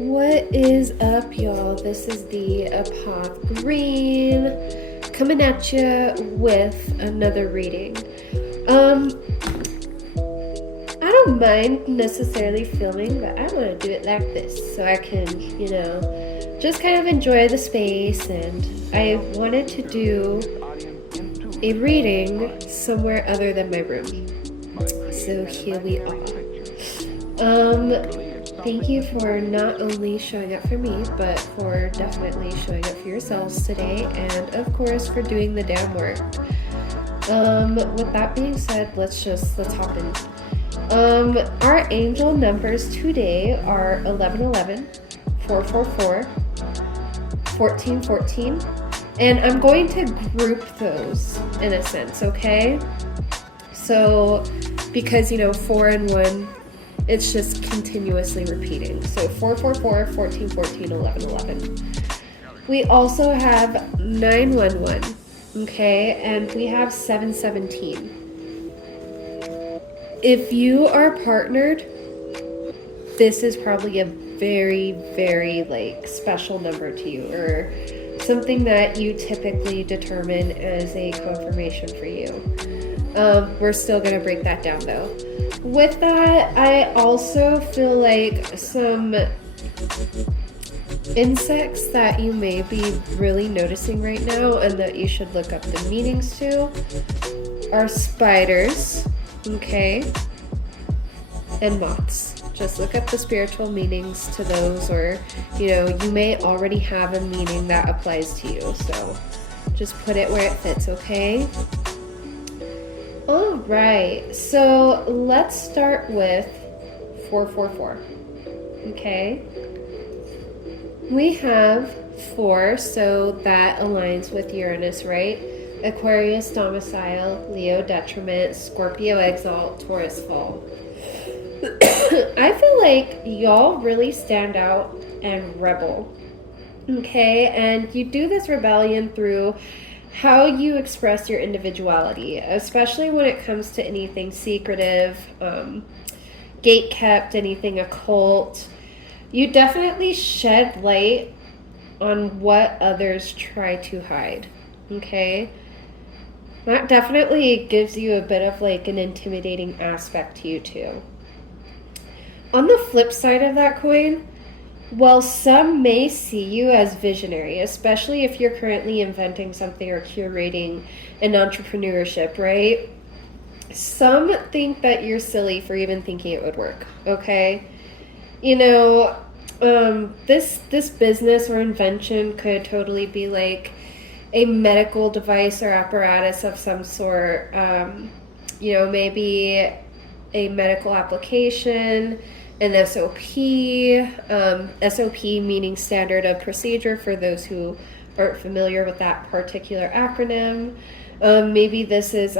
What is up, y'all? This is the Apoth Green coming at you with another reading. I don't mind necessarily filming, but I want to do it like this so I can, just kind of enjoy the space. And I wanted to do a reading somewhere other than my room. So here we are. Thank you for not only showing up for me, but for definitely showing up for yourselves today, and of course for doing the damn work. With that being said, let's hop in. Our angel numbers today are 1111, 444, 1414, and I'm going to group those in a sense, okay? So, because 4 and 1, it's just continuously repeating. So 444, 1414, 1111. We also have 911, okay, and we have 717. If you are partnered, this is probably a very, very special number to you, or something that you typically determine as a confirmation for you. We're still gonna break that down though. With that, I also feel like some insects that you may be really noticing right now and that you should look up the meanings to are spiders, okay, and moths. Just look up the spiritual meanings to those, or you may already have a meaning that applies to you, so just put it where it fits, okay? All right, so let's start with 444, okay? We have 4, so that aligns with Uranus, right? Aquarius domicile, Leo detriment, Scorpio exalt, Taurus fall. I feel like y'all really stand out and rebel, okay? And you do this rebellion through how you express your individuality, especially when it comes to anything secretive, gate-kept, anything occult. You definitely shed light on what others try to hide, okay? That definitely gives you a bit of an intimidating aspect to you too. On the flip side of that coin, while some may see you as visionary, especially if you're currently inventing something or curating an entrepreneurship, right? Some think that you're silly for even thinking it would work, okay? This business or invention could totally be like a medical device or apparatus of some sort. Maybe a medical application, an SOP, SOP meaning standard of procedure for those who aren't familiar with that particular acronym. Maybe this is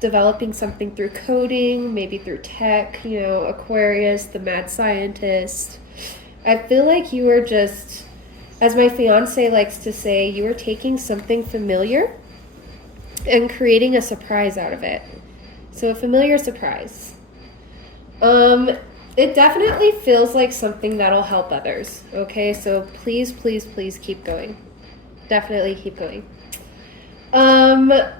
developing something through coding, maybe through tech, Aquarius, the mad scientist. I feel like you are just, as my fiance likes to say, you are taking something familiar and creating a surprise out of it. So a familiar surprise. It definitely feels like something that'll help others, okay? So please, please, please keep going. Definitely keep going. I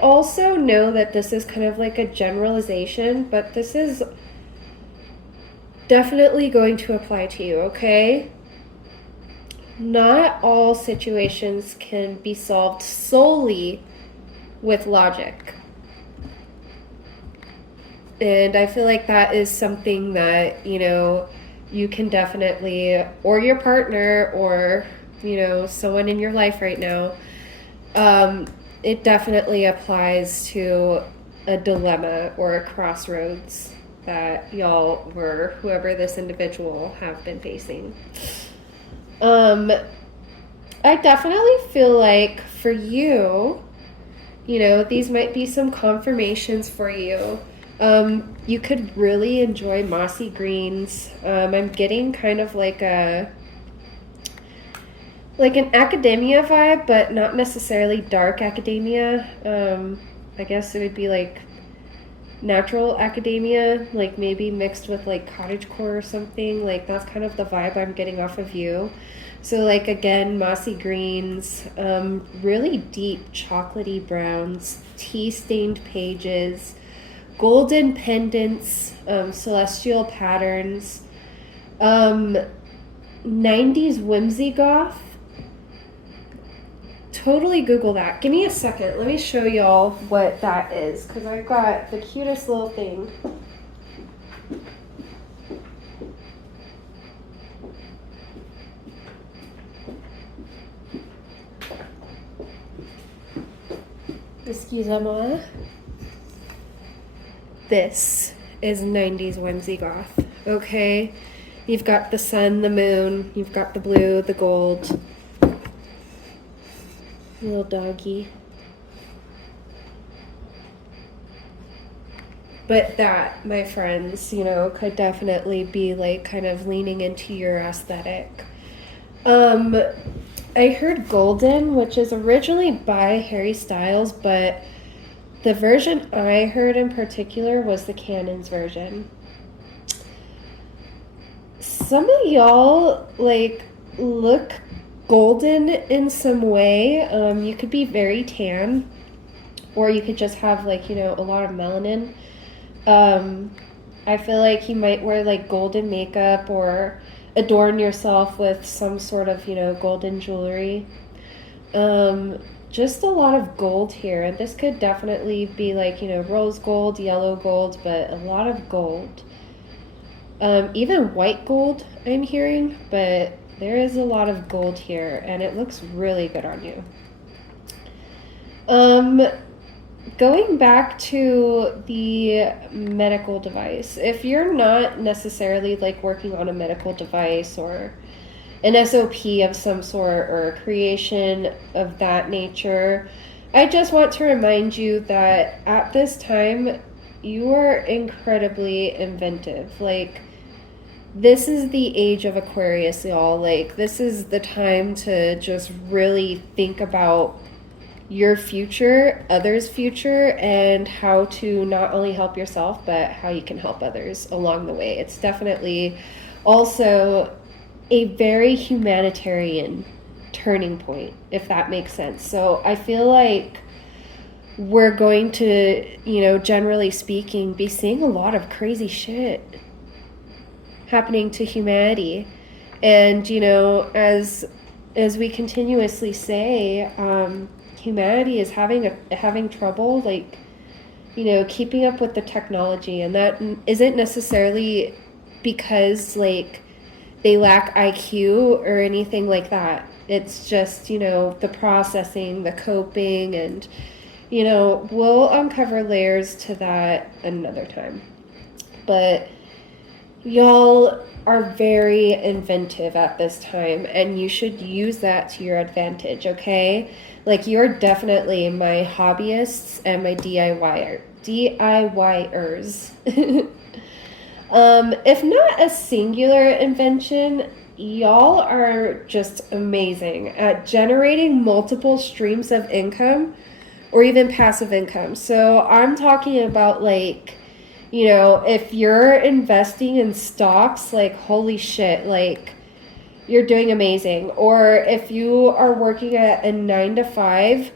also know that this is kind of like a generalization, but this is definitely going to apply to you, okay? Not all situations can be solved solely with logic. And I feel like that is something that, you can definitely, or your partner, or, someone in your life right now, it definitely applies to a dilemma or a crossroads that y'all were, whoever this individual, have been facing. I definitely feel like for you, these might be some confirmations for you. You could really enjoy mossy greens. I'm getting kind of like an academia vibe, but not necessarily dark academia. I guess it would be like natural academia, like maybe mixed with like cottagecore or something. Like that's kind of the vibe I'm getting off of you. So like again, mossy greens, really deep chocolatey browns, tea stained pages, golden pendants, celestial patterns, 90s whimsy goth. Totally Google that. Give me a second. Let me show y'all what that is, because I've got the cutest little thing. Excusez-moi. This is 90s whimsy goth. Okay? You've got the sun, the moon, you've got the blue, the gold. Little doggy. But that, my friends, you know, could definitely be like kind of leaning into your aesthetic. I heard Golden, which is originally by Harry Styles, but the version I heard in particular was the Cannon's version. Some of y'all like look golden in some way. You could be very tan, or you could just have like, you know, a lot of melanin. I feel like you might wear like golden makeup or adorn yourself with some sort of, you know, golden jewelry. Just a lot of gold here. This could definitely be like, you know, rose gold, yellow gold, but a lot of gold. Even white gold I'm hearing, but there is a lot of gold here, and it looks really good on you. Going back to the medical device, if you're not necessarily like working on a medical device or an SOP of some sort or a creation of that nature, I just want to remind you that at this time, you are incredibly inventive. Like, this is the age of Aquarius, y'all. Like, this is the time to just really think about your future, others' future, and how to not only help yourself, but how you can help others along the way. It's definitely also a very humanitarian turning point, if that makes sense. So I feel like we're going to, you know, generally speaking, be seeing a lot of crazy shit happening to humanity. And, you know, as we continuously say, humanity is having trouble, like, you know, keeping up with the technology, and that isn't necessarily because like they lack IQ or anything like that. It's just, you know, the processing, the coping, and, you know, we'll uncover layers to that another time. But y'all are very inventive at this time, and you should use that to your advantage, okay? Like, you're definitely my hobbyists and my DIYers. If not a singular invention, y'all are just amazing at generating multiple streams of income or even passive income. So I'm talking about, like, you know, if you're investing in stocks, like, holy shit, like, you're doing amazing. Or if you are working at a 9 to 5,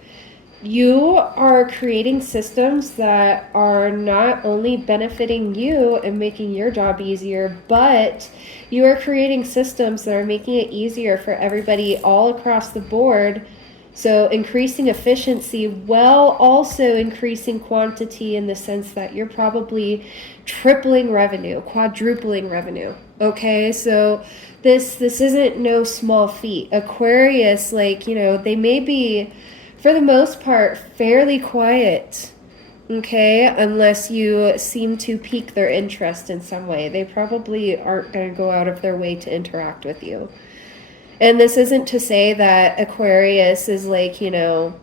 you are creating systems that are not only benefiting you and making your job easier, but you are creating systems that are making it easier for everybody all across the board. So increasing efficiency while also increasing quantity, in the sense that you're probably tripling revenue, quadrupling revenue. Okay, so this isn't no small feat. Aquarius, like, you know, they may be, for the most part, fairly quiet, okay, unless you seem to pique their interest in some way. They probably aren't going to go out of their way to interact with you. And this isn't to say that Aquarius is, like, you know,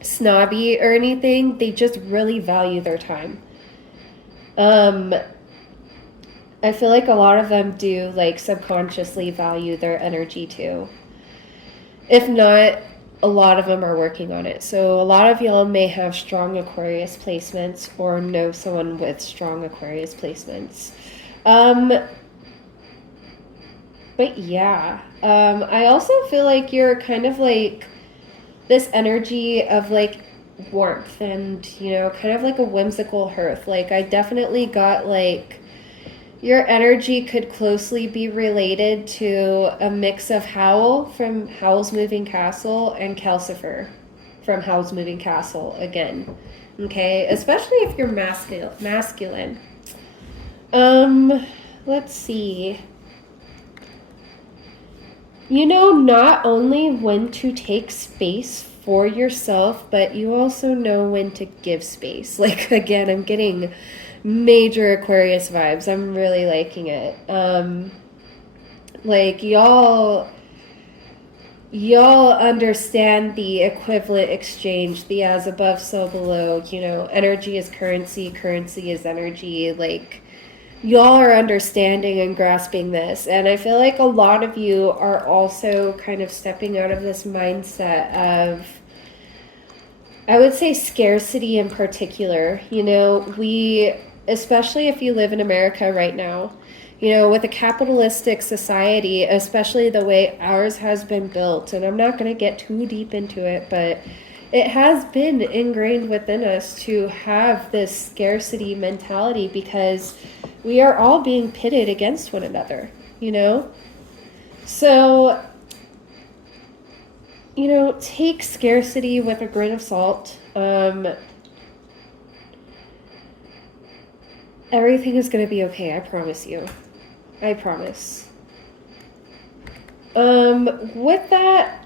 snobby or anything. They just really value their time. I feel like a lot of them do, like, subconsciously value their energy too. If not, a lot of them are working on it. So a lot of y'all may have strong Aquarius placements or know someone with strong Aquarius placements. But yeah, I also feel like you're kind of like this energy of like warmth and, you know, kind of like a whimsical hearth. Like I definitely got like your energy could closely be related to a mix of Howl from Howl's Moving Castle and Calcifer from Howl's Moving Castle again. Okay, especially if you're masculine. Let's see. You know not only when to take space for yourself, but you also know when to give space. Like, again, I'm getting major Aquarius vibes. I'm really liking it. Like, y'all understand the equivalent exchange, the as above, so below. You know, energy is currency, currency is energy. Like, y'all are understanding and grasping this. And I feel like a lot of you are also kind of stepping out of this mindset of, I would say, scarcity in particular. You know, we, especially if you live in America right now, you know, with a capitalistic society, especially the way ours has been built, and I'm not going to get too deep into it, but it has been ingrained within us to have this scarcity mentality because we are all being pitted against one another, you know? So, you know, take scarcity with a grain of salt. Everything is going to be okay, I promise you. I promise. With that,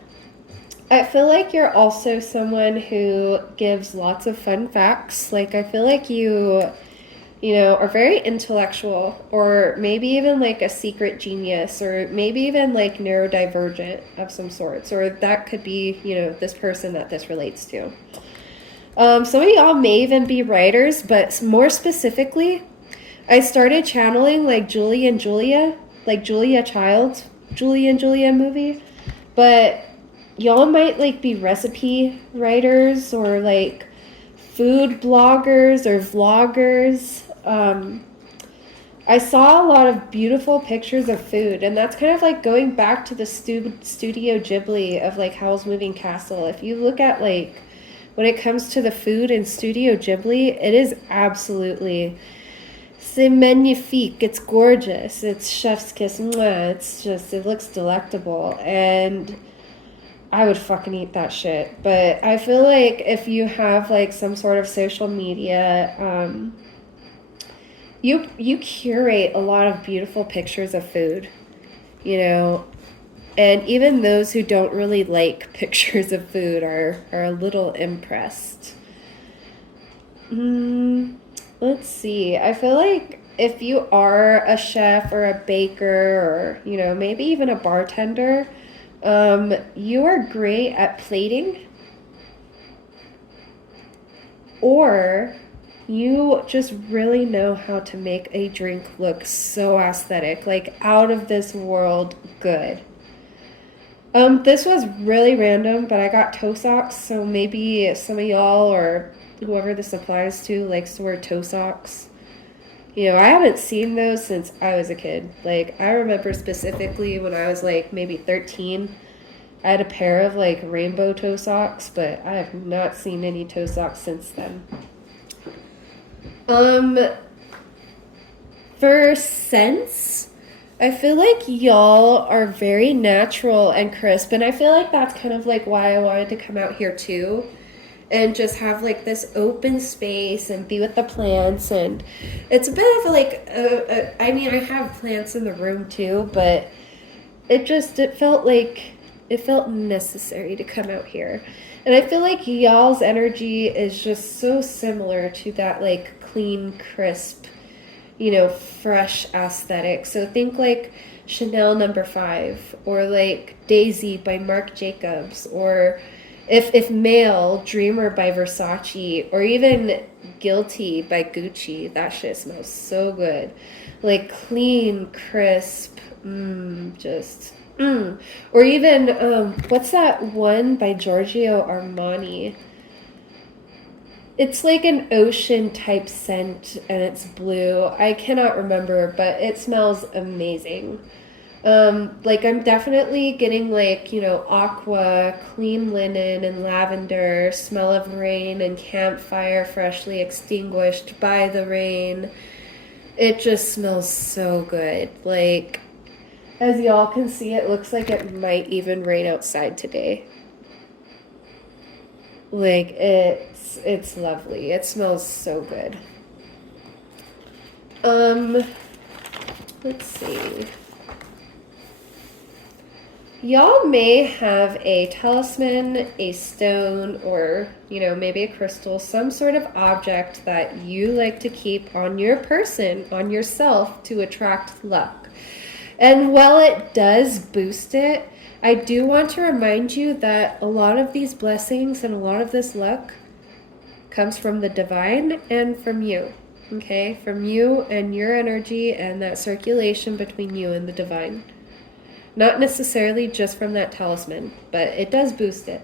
I feel like you're also someone who gives lots of fun facts. Like, I feel like you know, are very intellectual, or maybe even like a secret genius, or maybe even like neurodivergent of some sorts, or that could be, you know, this person that this relates to. Some of y'all may even be writers, but more specifically, I started channeling like Julie and Julia, like Julia Child's Julie and Julia movie, but y'all might like be recipe writers or like food bloggers or vloggers. I saw a lot of beautiful pictures of food, and that's kind of like going back to the Studio Ghibli of like Howl's Moving Castle. If you look at like when it comes to the food in Studio Ghibli, it is absolutely c'est magnifique. It's gorgeous. It's chef's kiss. Mwah. It's just, it looks delectable, and I would fucking eat that shit. But I feel like if you have like some sort of social media, you curate a lot of beautiful pictures of food, you know, and even those who don't really like pictures of food are a little impressed. Let's see. I feel like if you are a chef or a baker or, you know, maybe even a bartender, you are great at plating, or you just really know how to make a drink look so aesthetic, like out of this world good. This was really random, but I got toe socks, so maybe some of y'all or whoever this applies to likes to wear toe socks. You know, I haven't seen those since I was a kid. Like, I remember specifically when I was like maybe 13, I had a pair of like rainbow toe socks, but I have not seen any toe socks since then. For scents, I feel like y'all are very natural and crisp, and I feel like that's kind of like why I wanted to come out here too, and just have like this open space and be with the plants. And it's a bit of like I mean, I have plants in the room too, but it felt necessary to come out here. And I feel like y'all's energy is just so similar to that like clean, crisp, you know, fresh aesthetic. So think like Chanel No. 5, or like Daisy by Marc Jacobs, or if male, Dreamer by Versace, or even Guilty by Gucci. That shit smells so good. Like clean, crisp, just Or even, what's that one by Giorgio Armani? It's like an ocean type scent and it's blue. I cannot remember, but it smells amazing. Like I'm definitely getting like, you know, aqua, clean linen and lavender, smell of rain and campfire freshly extinguished by the rain. It just smells so good. Like, as y'all can see, it looks like it might even rain outside today. Like it's lovely. It smells so good. Let's see. Y'all may have a talisman, a stone, or, you know, maybe a crystal, some sort of object that you like to keep on your person, on yourself, to attract luck. And while it does boost it, I do want to remind you that a lot of these blessings and a lot of this luck comes from the divine and from you, okay? From you and your energy and that circulation between you and the divine. Not necessarily just from that talisman, but it does boost it.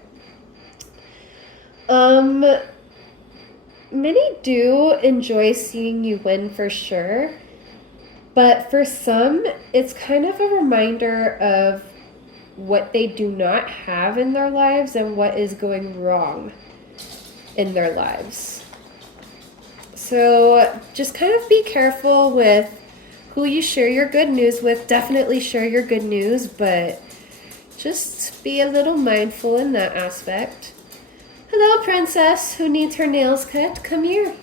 Many do enjoy seeing you win for sure, but for some, it's kind of a reminder of what they do not have in their lives and what is going wrong in their lives. So just kind of be careful with who you share your good news with. Definitely share your good news, but just be a little mindful in that aspect. Hello, princess who needs her nails cut. Come here.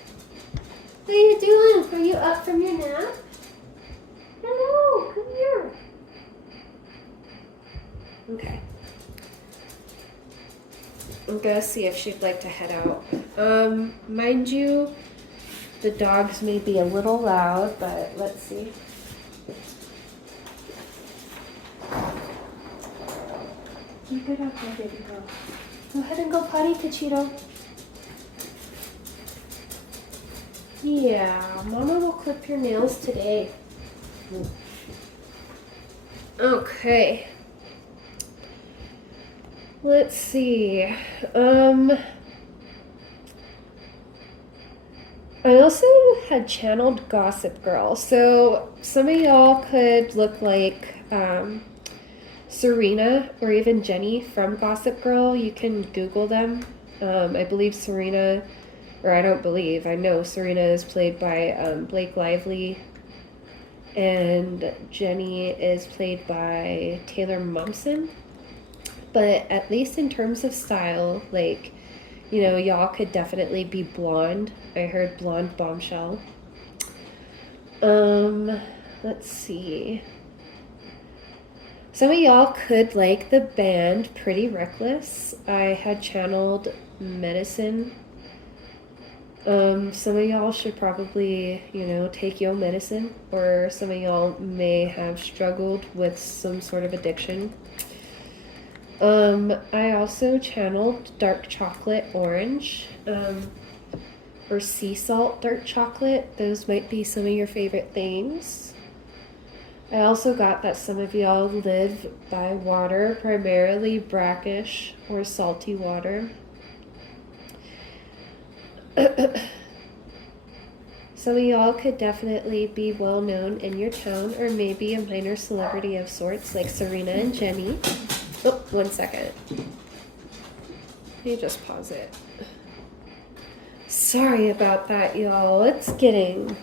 What are you doing? Are you up from your nap? Hello, come here. Okay. I'm gonna see if she'd like to head out. Mind you, the dogs may be a little loud, but let's see. You get up there, baby girl. Go ahead and go potty, Cachito. Yeah, Mama will clip your nails today. Okay. Let's see. I also had channeled Gossip Girl. So some of y'all could look like Serena or even Jenny from Gossip Girl. You can Google them. I believe Serena, or I don't believe, I know Serena is played by Blake Lively, and Jenny is played by Taylor Momsen. But at least in terms of style, like, you know, y'all could definitely be blonde. I heard blonde bombshell. Let's see. Some of y'all could like the band Pretty Reckless. I had channeled Medicine. Some of y'all should probably, you know, take your medicine, or some of y'all may have struggled with some sort of addiction. I also channeled Dark Chocolate Orange, or Sea Salt Dark Chocolate. Those might be some of your favorite things. I also got that some of y'all live by water, primarily brackish or salty water. Some of y'all could definitely be well known in your town, or maybe a minor celebrity of sorts like Serena and Jenny. Oh, 1 second. Let me just pause it. Sorry about that, y'all. It's getting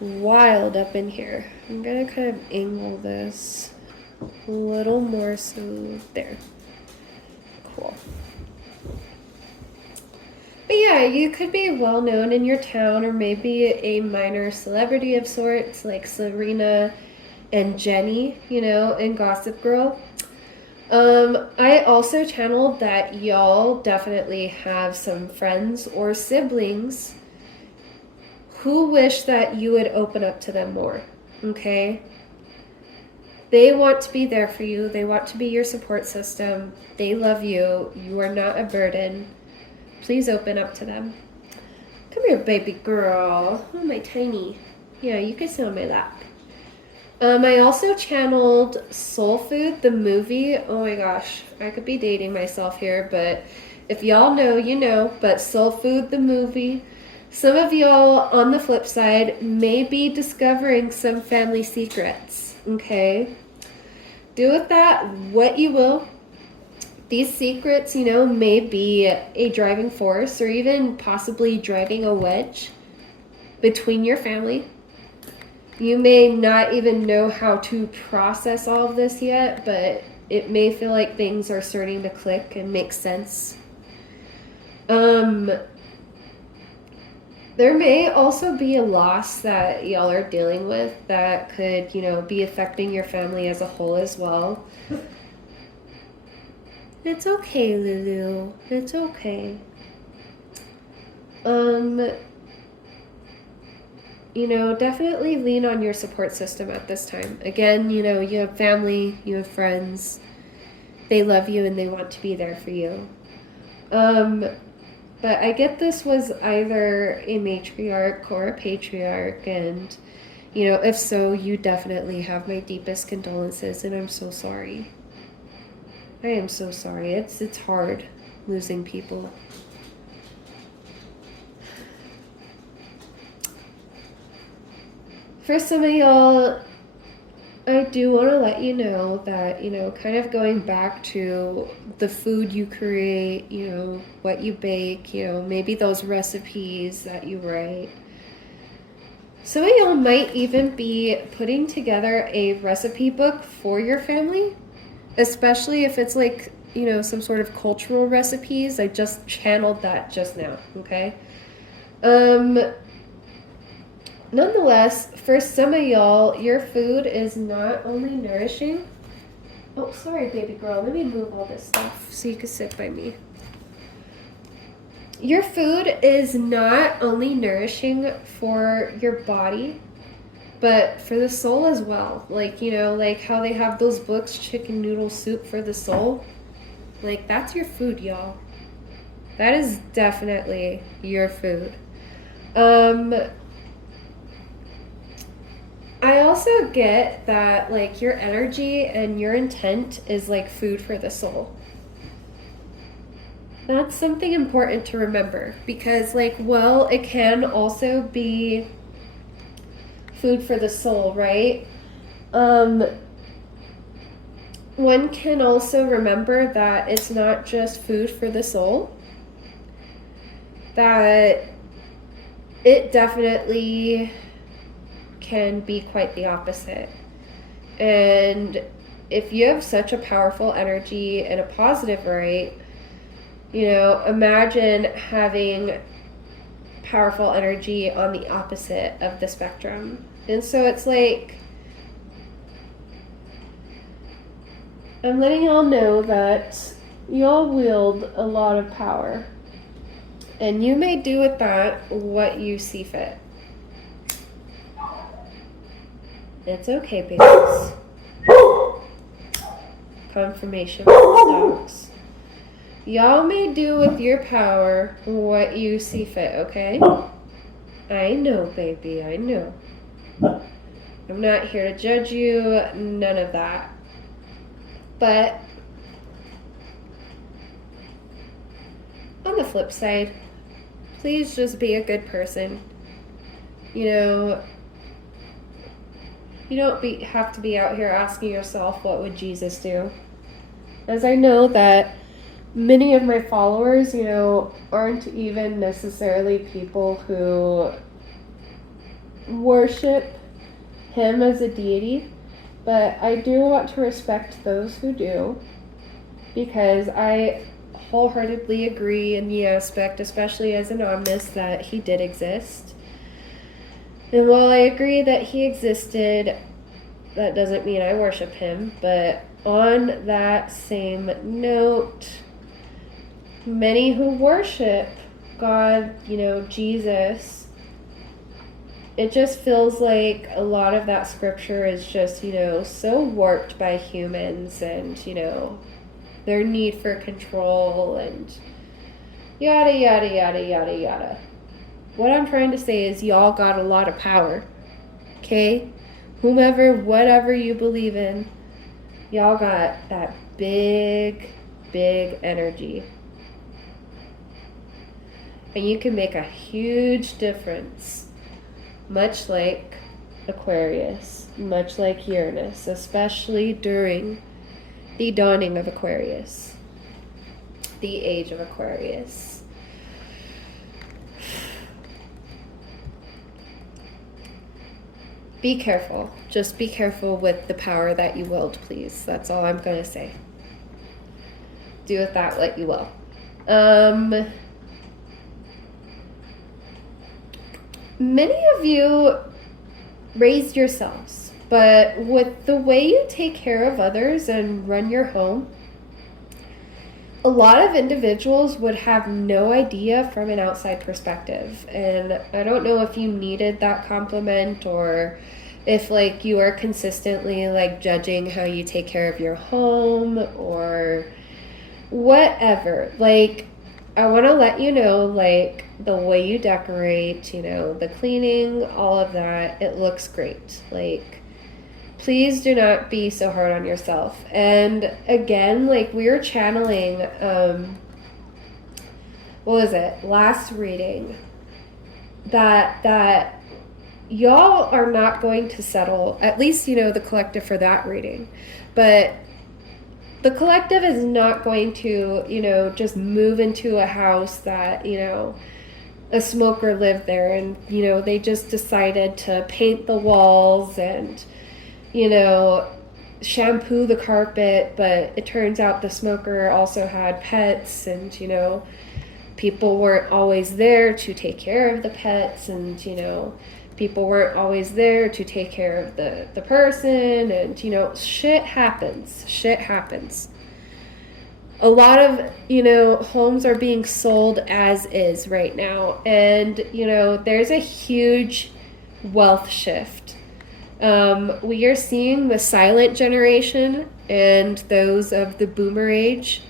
wild up in here. I'm gonna kind of angle this a little more so there. Cool. But yeah, you could be well known in your town, or maybe a minor celebrity of sorts like Serena and Jenny, you know, in Gossip Girl. I also channeled that y'all definitely have some friends or siblings who wish that you would open up to them more, okay? They want to be there for you. They want to be your support system. They love you. You are not a burden. Please open up to them. Come here, baby girl. Oh, my tiny. Yeah, you can sit on my lap. I also channeled Soul Food, the movie. Oh my gosh, I could be dating myself here, but if y'all know, you know. But Soul Food, the movie. Some of y'all, on the flip side, may be discovering some family secrets, okay? Do with that what you will. These secrets, you know, may be a driving force or even possibly driving a wedge between your family. You may not even know how to process all of this yet, but it may feel like things are starting to click and make sense. There may also be a loss that y'all are dealing with that could, you know, be affecting your family as a whole as well. It's okay, Lulu. It's okay. You know, definitely lean on your support system at this time. Again, you know, you have family, you have friends. They love you and they want to be there for you. But I get this was either a matriarch or a patriarch, and, you know, if so, you definitely have my deepest condolences, and I'm so sorry. I am so sorry. It's hard losing people. For some of y'all, I do want to let you know that, you know, kind of going back to the food you create, you know, what you bake, you know, maybe those recipes that you write. Some of y'all might even be putting together a recipe book for your family, especially if it's like, you know, some sort of cultural recipes. I just channeled that just now, okay? Nonetheless, for some of y'all, your food is not only nourishing. Oh, sorry, baby girl. Let me move all this stuff so you can sit by me. Your food is not only nourishing for your body, but for the soul as well. Like, you know, like how they have those books, chicken noodle soup for the soul. Like, that's your food, y'all. That is definitely your food. I also get that, like, your energy and your intent is like food for the soul. That's something important to remember because, like, well, it can also be food for the soul, right? One can also remember that it's not just food for the soul, that it definitely can be quite the opposite. And if you have such a powerful energy and a positive, right, you know, imagine having powerful energy on the opposite of the spectrum. And so it's like, I'm letting y'all know that y'all wield a lot of power, and you may do with that what you see fit. It's okay, babies. Confirmation from the dogs. Y'all may do with your power what you see fit, okay? I know, baby, I know. I'm not here to judge you, none of that. But on the flip side, please just be a good person. You know, you don't have to be out here asking yourself, what would Jesus do? As I know that many of my followers, you know, aren't even necessarily people who worship him as a deity, but I do want to respect those who do, because I wholeheartedly agree in the aspect, especially as an omnis, that he did exist. And while I agree that he existed, that doesn't mean I worship him. But on that same note, many who worship God, you know, Jesus, it just feels like a lot of that scripture is just, you know, so warped by humans and, you know, their need for control and yada, yada, yada, yada, yada. What I'm trying to say is y'all got a lot of power, okay? whomever, whatever you believe in, y'all got that big, big energy. And you can make a huge difference, much like Aquarius, much like Uranus, especially during the dawning of Aquarius, the age of Aquarius. Be careful. Just be careful with the power that you wield, please. That's all I'm going to say. Do with that what you will. Many of you raised yourselves, but with the way you take care of others and run your home, a lot of individuals would have no idea from an outside perspective. And I don't know if you needed that compliment, or if like you are consistently like judging how you take care of your home or whatever. Like, I want to let you know, like, the way you decorate, you know, the cleaning, all of that, it looks great. Like, please do not be so hard on yourself. And again, like, we were channeling, what was it? Last reading, that y'all are not going to settle, at least, you know, the collective for that reading. But the collective is not going to, you know, just move into a house that, you know, a smoker lived there and, you know, they just decided to paint the walls and, you know, shampoo the carpet, but it turns out the smoker also had pets and, you know, people weren't always there to take care of the pets and, you know, people weren't always there to take care of the person and, you know, shit happens. A lot of, you know, homes are being sold as is right now. And, you know, there's a huge wealth shift. We are seeing the silent generation and those of the boomer age,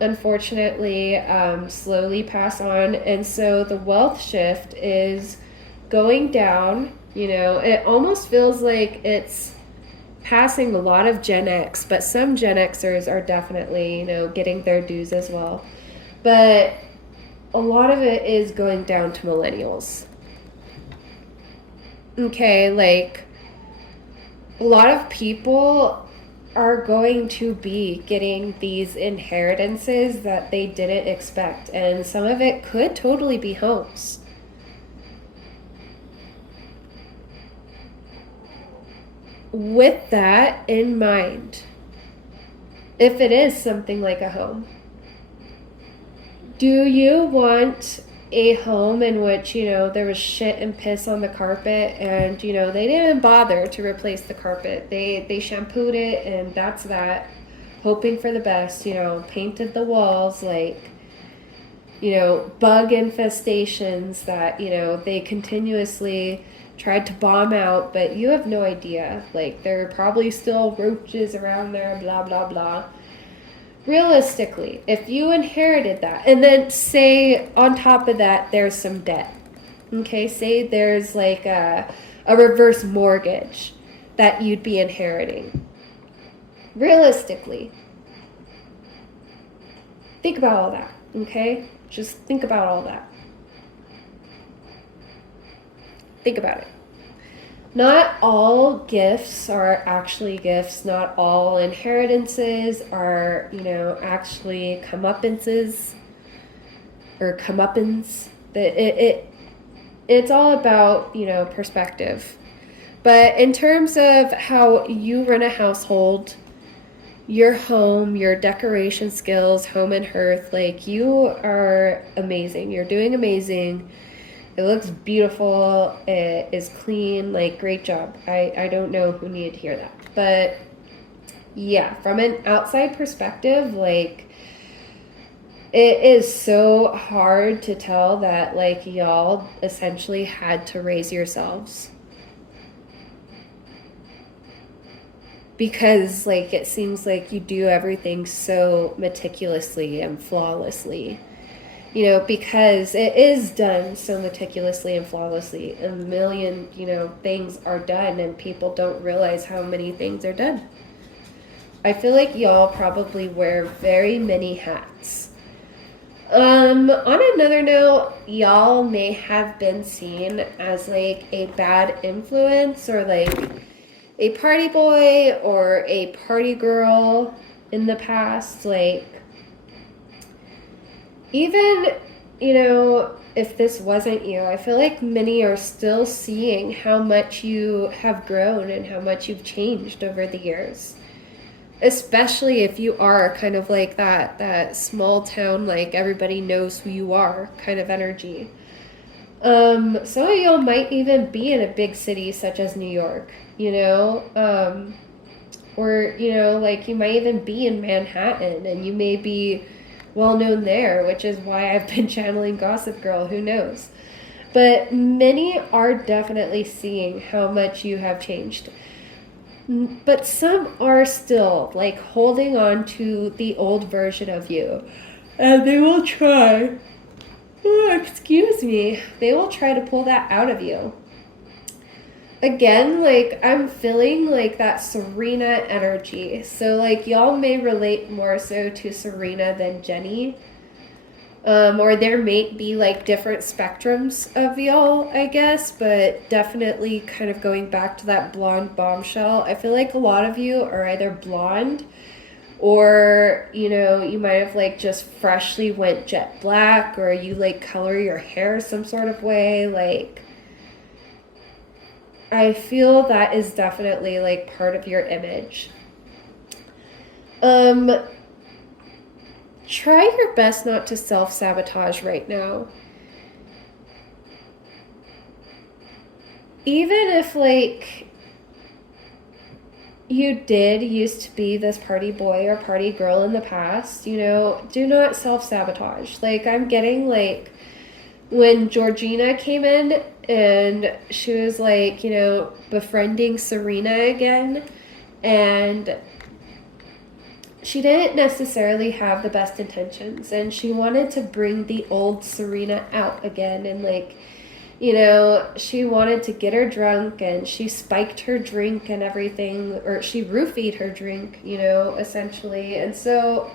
unfortunately, slowly pass on. And so the wealth shift is going down. You know, it almost feels like it's passing a lot of Gen X, but some Gen Xers are definitely, you know, getting their dues as well. But a lot of it is going down to millennials. Okay, like, a lot of people are going to be getting these inheritances that they didn't expect, and some of it could totally be homes. With that in mind, if it is something like a home, do you want a home in which, you know, there was shit and piss on the carpet and, you know, they didn't even bother to replace the carpet. They shampooed it and that's that, hoping for the best, you know, painted the walls, like, you know, bug infestations that, you know, they continuously tried to bomb out, but you have no idea. Like, there are probably still roaches around there, blah, blah, blah. Realistically, if you inherited that, and then say on top of that, there's some debt. Okay, say there's like a reverse mortgage that you'd be inheriting. Realistically, think about all that, okay? Just think about all that. Think about it. Not all gifts are actually gifts. Not all inheritances are, you know, actually comeuppances or comeuppance. It's all about, you know, perspective. But in terms of how you run a household, your home, your decoration skills, home and hearth, like, you are amazing. You're doing amazing. It looks beautiful. It is clean. Like, great job. I don't know who needed to hear that. But yeah, from an outside perspective, like, it is so hard to tell that, like, y'all essentially had to raise yourselves. Because, like, it seems like you do everything so meticulously and flawlessly. you know, because it is done so meticulously and flawlessly. A million, you know, things are done, and people don't realize how many things are done. I feel like y'all probably wear very many hats. On another note, y'all may have been seen as like a bad influence or like a party boy or a party girl in the past. Like, even, you know, if this wasn't you, I feel like many are still seeing how much you have grown and how much you've changed over the years. Especially if you are kind of like that small town, like everybody knows who you are kind of energy. Some of y'all might even be in a big city such as New York, you know, or, you know, like you might even be in Manhattan and you may be well known there, which is why I've been channeling Gossip Girl, who knows. But many are definitely seeing how much you have changed. But some are still like holding on to the old version of you. And they will try, they will try to pull that out of you. Again, like I'm feeling like that Serena energy. So like y'all may relate more so to Serena than Jenny. Or there may be like different spectrums of y'all, I guess, but definitely kind of going back to that blonde bombshell. I feel like a lot of you are either blonde or, you know, you might have like just freshly went jet black, or you like color your hair some sort of way. Like, I feel that is definitely like part of your image. Try your best not to self-sabotage right now. Even if, like, you did used to be this party boy or party girl in the past, you know, do not self-sabotage. Like, I'm getting, like, when Georgina came in and she was, like, you know, befriending Serena again, and she didn't necessarily have the best intentions, and she wanted to bring the old Serena out again, and like, you know, she wanted to get her drunk, and she spiked her drink and everything, or she roofied her drink, you know, essentially. And so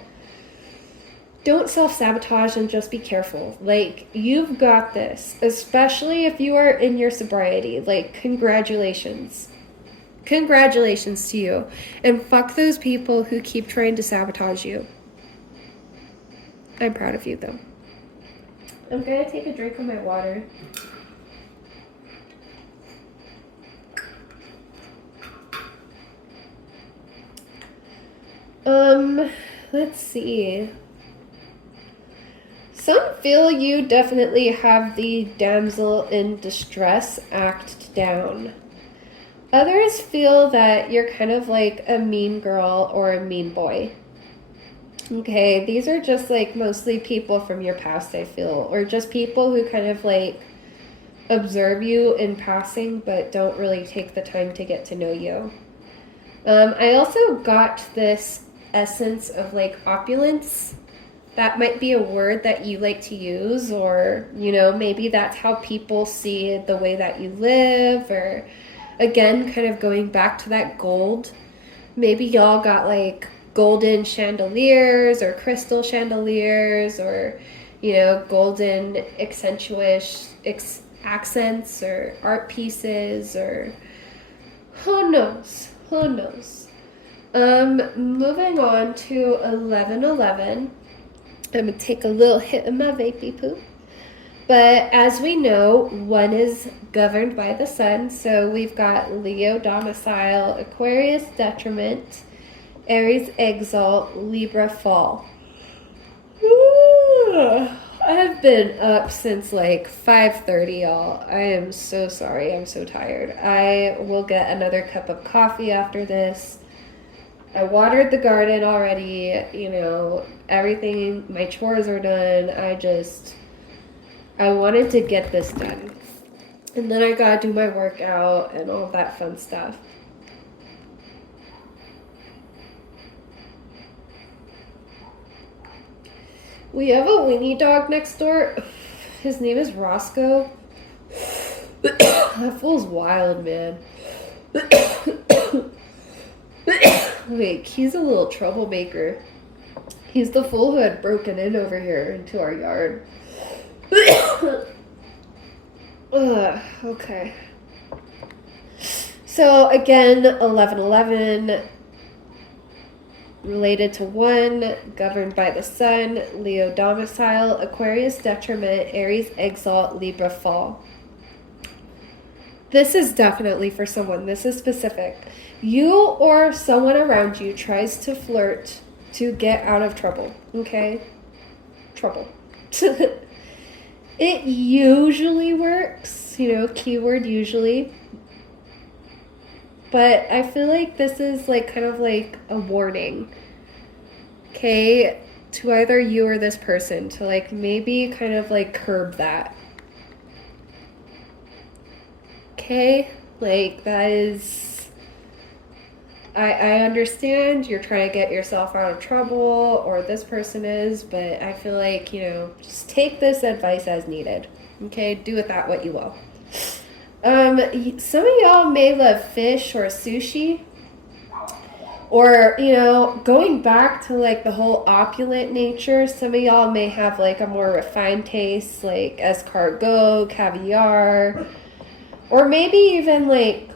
don't self-sabotage and just be careful. Like, you've got this, especially if you are in your sobriety. Like, congratulations. Congratulations to you. And fuck those people who keep trying to sabotage you. I'm proud of you, though. I'm gonna take a drink of my water. Let's see. Some feel you definitely have the damsel in distress act down. Others feel that you're kind of like a mean girl or a mean boy. Okay, these are just like mostly people from your past, I feel, or just people who kind of like observe you in passing but don't really take the time to get to know you. I also got this essence of like opulence. That might be a word that you like to use, or, you know, maybe that's how people see the way that you live, or again, kind of going back to that gold. Maybe y'all got like golden chandeliers or crystal chandeliers, or, you know, golden accentuous accents or art pieces, or who knows? Who knows? Moving on to 1111. I'm going to take a little hit of my vapey poop. But as we know, one is governed by the sun. So we've got Leo domicile, Aquarius detriment, Aries exalt, Libra fall. I've been up since like 5:30, y'all. I am so sorry. I'm so tired. I will get another cup of coffee after this. I watered the garden already, you know, everything, my chores are done. I wanted to get this done. And then I gotta do my workout and all that fun stuff. We have a weenie dog next door. His name is Roscoe. That fool's wild, man. Like, he's a little troublemaker. He's the fool who had broken in over here into our yard. Okay. So again, 1111, related to 1, governed by the sun, Leo domicile, Aquarius detriment, Aries exalt, Libra fall. This is definitely for someone. This is specific. You or someone around you tries to flirt to get out of trouble, okay? Trouble. It usually works, you know, keyword usually. But I feel like this is like kind of like a warning, okay, to either you or this person to like maybe kind of like curb that. Okay, like that is, I understand you're trying to get yourself out of trouble, or this person is, but I feel like, you know, just take this advice as needed. Okay, do with that what you will. Some of y'all may love fish or sushi, or, you know, going back to like the whole opulent nature, some of y'all may have like a more refined taste, like escargot, caviar, or maybe even like,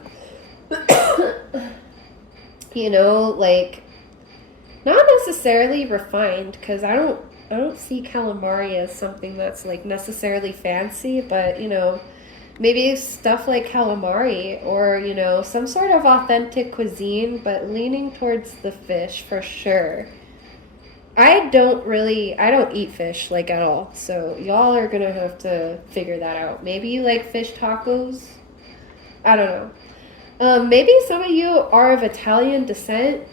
you know, like not necessarily refined, because I don't see calamari as something that's like necessarily fancy, but, you know, maybe stuff like calamari, or, you know, some sort of authentic cuisine, but leaning towards the fish for sure. I don't eat fish like at all, so y'all are gonna have to figure that out. Maybe you like fish tacos? I don't know. Maybe some of you are of Italian descent.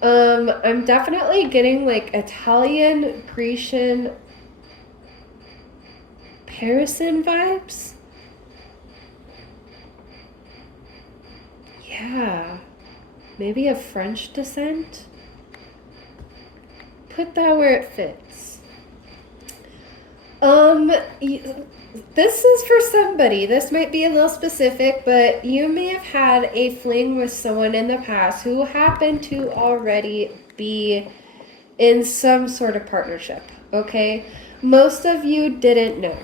I'm definitely getting like Italian, Grecian, Parisian vibes. Yeah. Maybe of French descent. Put that where it fits. This is for somebody. This might be a little specific, but you may have had a fling with someone in the past who happened to already be in some sort of partnership, okay? Most of you didn't know.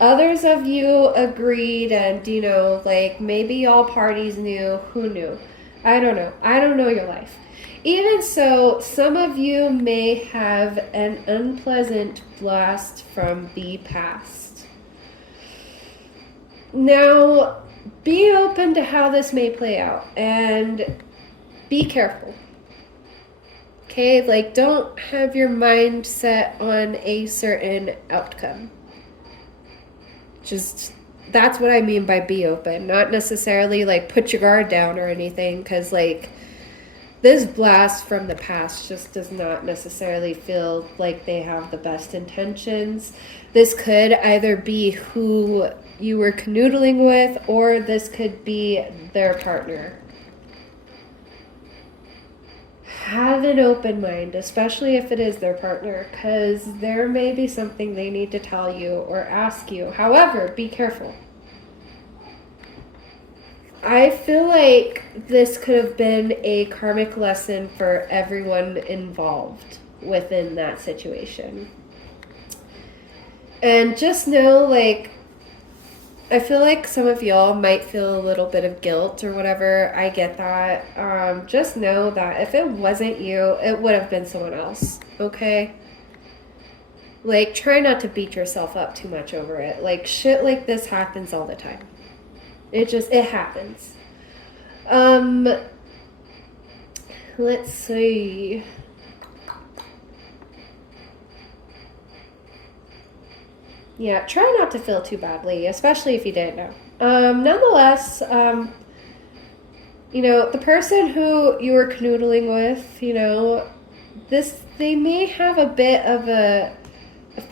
Others of you agreed, and, you know, like, maybe all parties knew. Who knew? I don't know. I don't know your life. Even so, some of you may have an unpleasant blast from the past. Now, be open to how this may play out, and be careful. Okay, like, don't have your mind set on a certain outcome. Just, that's what I mean by be open. Not necessarily, like, put your guard down or anything, because, like, this blast from the past just does not necessarily feel like they have the best intentions. This could either be who you were canoodling with, or this could be their partner. Have an open mind, especially if it is their partner, because there may be something they need to tell you or ask you. However, be careful. I feel like this could have been a karmic lesson for everyone involved within that situation. And just know, like, I feel like some of y'all might feel a little bit of guilt or whatever. I get that. Just know that if it wasn't you, it would have been someone else, okay? Like, try not to beat yourself up too much over it. Like, shit like this happens all the time. It happens. Let's see. Yeah, try not to feel too badly, especially if you didn't know. Nonetheless, you know, the person who you were canoodling with, you know, they may have a bit of a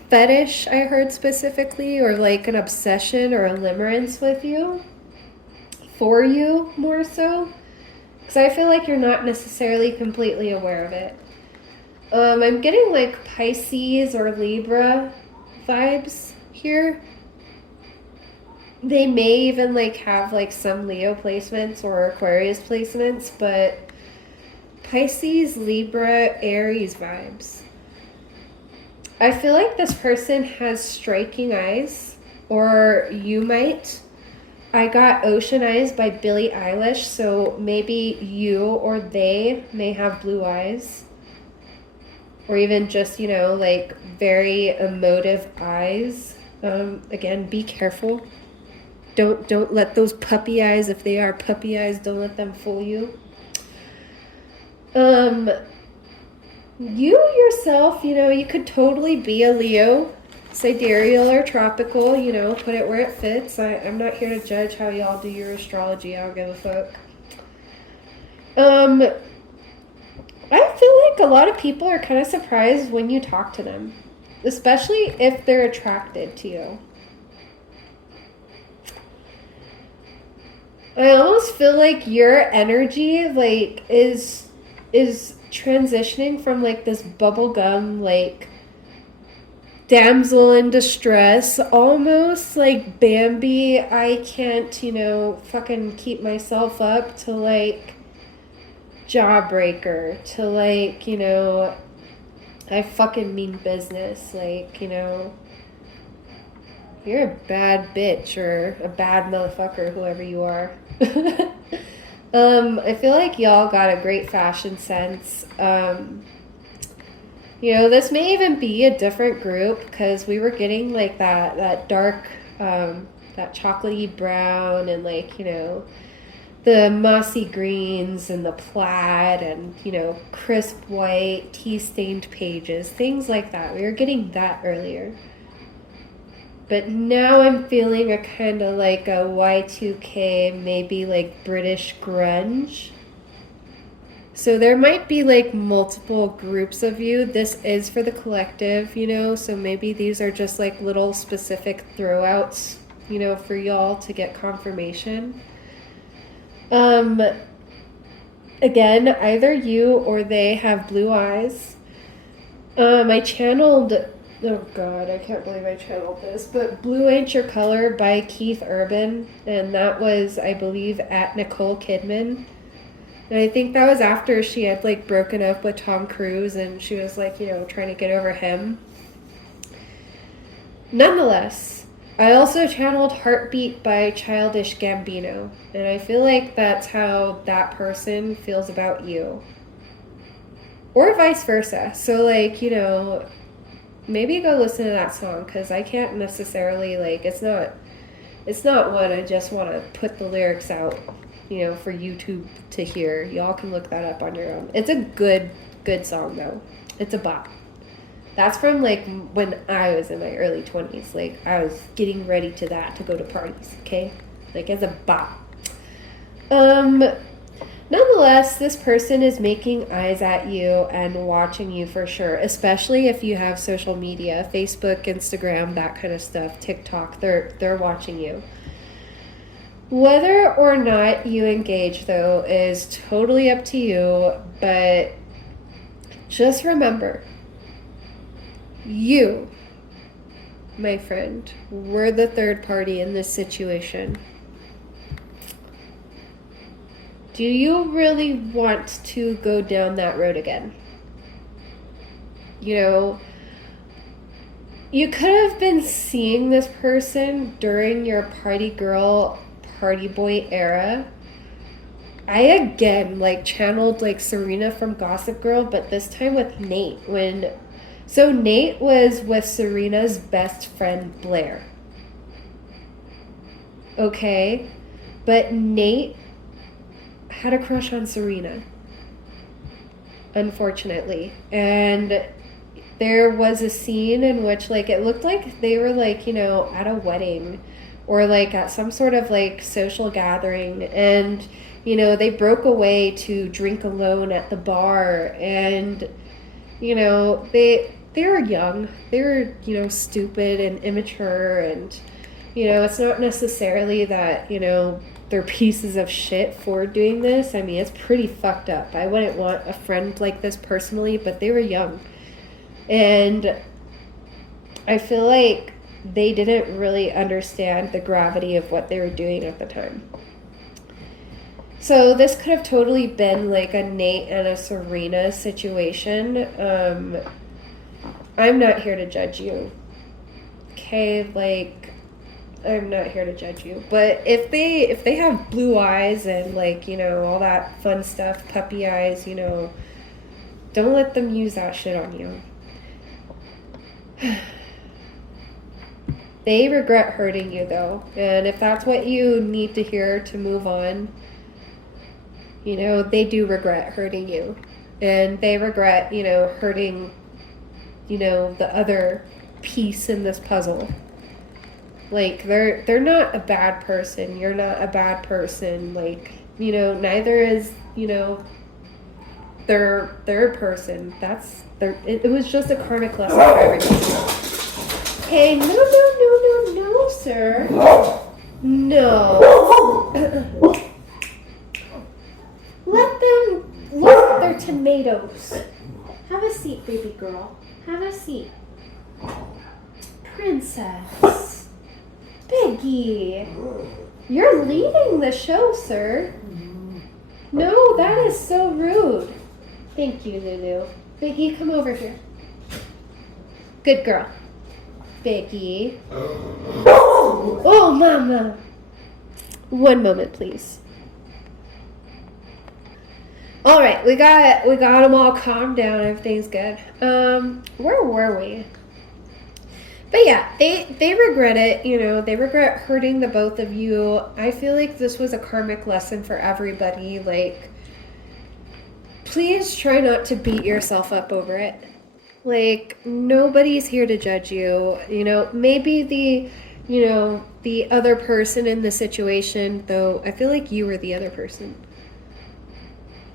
fetish, I heard specifically, or like an obsession or a limerence with you. For you, more so. Because I feel like you're not necessarily completely aware of it. I'm getting like Pisces or Libra vibes here. They may even like have like some Leo placements or Aquarius placements, but Pisces, Libra, Aries vibes. I feel like this person has striking eyes, or you might. I got Ocean Eyes by Billie Eilish, so maybe you or they may have blue eyes. Or even just, like very emotive eyes. Again, be careful. Don't let those puppy eyes, if they are puppy eyes, don't let them fool you. You yourself, you could totally be a Leo, sidereal or tropical, put it where it fits. I'm not here to judge how y'all do your astrology. I don't give a fuck. I feel like a lot of people are kind of surprised when you talk to them, especially if they're attracted to you. I almost feel like your energy, like, is transitioning from, like, this bubblegum, like, damsel in distress, almost like Bambi, I can't, fucking keep myself up, to, like, jawbreaker, to, like, I fucking mean business, like, you're a bad bitch or a bad motherfucker, whoever you are. I feel like y'all got a great fashion sense. This may even be a different group, because we were getting like that dark, that chocolatey brown, and like, the mossy greens and the plaid and, crisp white, tea-stained pages, things like that. We were getting that earlier. But now I'm feeling a kind of like a Y2K, maybe like British grunge. So there might be like multiple groups of you. This is for the collective, so maybe these are just like little specific throwouts, for y'all to get confirmation. Again, either you or they have blue eyes. I channeled, oh god, I can't believe I channeled this, but Blue Ain't Your Color by Keith Urban, and that was, I believe, at Nicole Kidman. And I think that was after she had like broken up with Tom Cruise, and she was like, trying to get over him. Nonetheless, I also channeled Heartbeat by Childish Gambino, and I feel like that's how that person feels about you. Or vice versa. So, like, maybe go listen to that song, because I can't necessarily, like, it's not one I just want to put the lyrics out, for YouTube to hear. Y'all can look that up on your own. It's a good song, though. It's a bop. That's from, like, when I was in my early 20s. Like, I was getting ready to go to parties, okay? Like, as a bop. Nonetheless, this person is making eyes at you and watching you for sure, especially if you have social media, Facebook, Instagram, that kind of stuff, TikTok, they're watching you. Whether or not you engage, though, is totally up to you, but just remember, you, my friend, were the third party in this situation. Do you really want to go down that road again? You could have been seeing this person during your party girl, party boy era. I again channeled Serena from Gossip Girl, but this time with Nate. So Nate was with Serena's best friend Blair. Okay, but Nate had a crush on Serena, unfortunately, and there was a scene in which it looked like they were at a wedding or at some sort of social gathering, and they broke away to drink alone at the bar, and they were young, they were stupid and immature, and it's not necessarily that they're pieces of shit for doing this. I mean, it's pretty fucked up. I wouldn't want a friend like this personally, but they were young. And I feel like they didn't really understand the gravity of what they were doing at the time. So this could have totally been like a Nate and a Serena situation. I'm not here to judge you. Okay, like, I'm not here to judge you. But if they have blue eyes and, like, you know, all that fun stuff, puppy eyes, you know, don't let them use that shit on you. They regret hurting you, though. And if that's what you need to hear to move on, you know, they do regret hurting you. And they regret, you know, hurting, you know, the other piece in this puzzle. Like, they're not a bad person. You're not a bad person. Like, you know, neither is, you know, their person. It was just a karmic lesson for everybody. Hey, no, sir. No. Let them look at their tomatoes. Have a seat, baby girl. Have a seat. Princess. Piggy. You're leading the show, sir. No, that is so rude. Thank you, Lulu. Piggy, come over here. Good girl. Piggy. Oh, Mama. One moment, please. All right, we got them all calmed down. Everything's good. Where were we? But yeah, they regret it. You know, they regret hurting the both of you. I feel like this was a karmic lesson for everybody. Like, please try not to beat yourself up over it. Like, nobody's here to judge you. You know, maybe the other person in the situation, though I feel like you were the other person.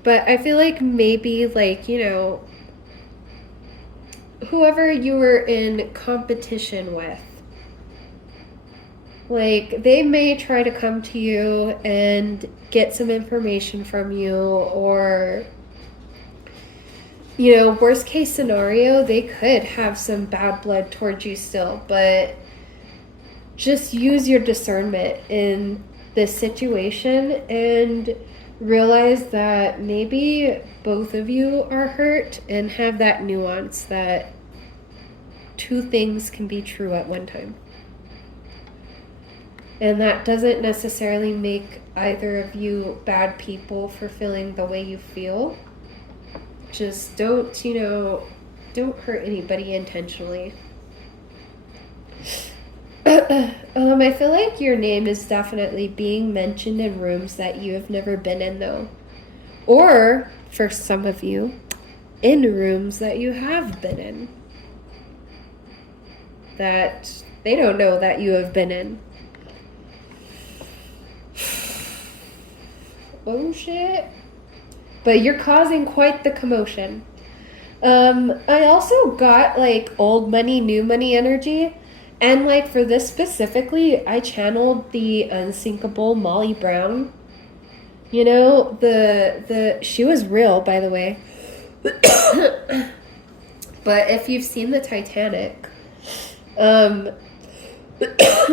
But I feel like maybe, like, you know, whoever you were in competition with, like, they may try to come to you and get some information from you, or, you know, worst case scenario, they could have some bad blood towards you still, but just use your discernment in this situation and realize that maybe both of you are hurt, and have that nuance that two things can be true at one time. And that doesn't necessarily make either of you bad people for feeling the way you feel. Just don't hurt anybody intentionally. I feel like your name is definitely being mentioned in rooms that you have never been in, though. Or, for some of you, in rooms that you have been in, that they don't know that you have been in. Oh, shit. But you're causing quite the commotion. I also got, like, old money, new money energy. And, like, for this specifically, I channeled the unsinkable Molly Brown. You know, she was real, by the way. But if you've seen the Titanic,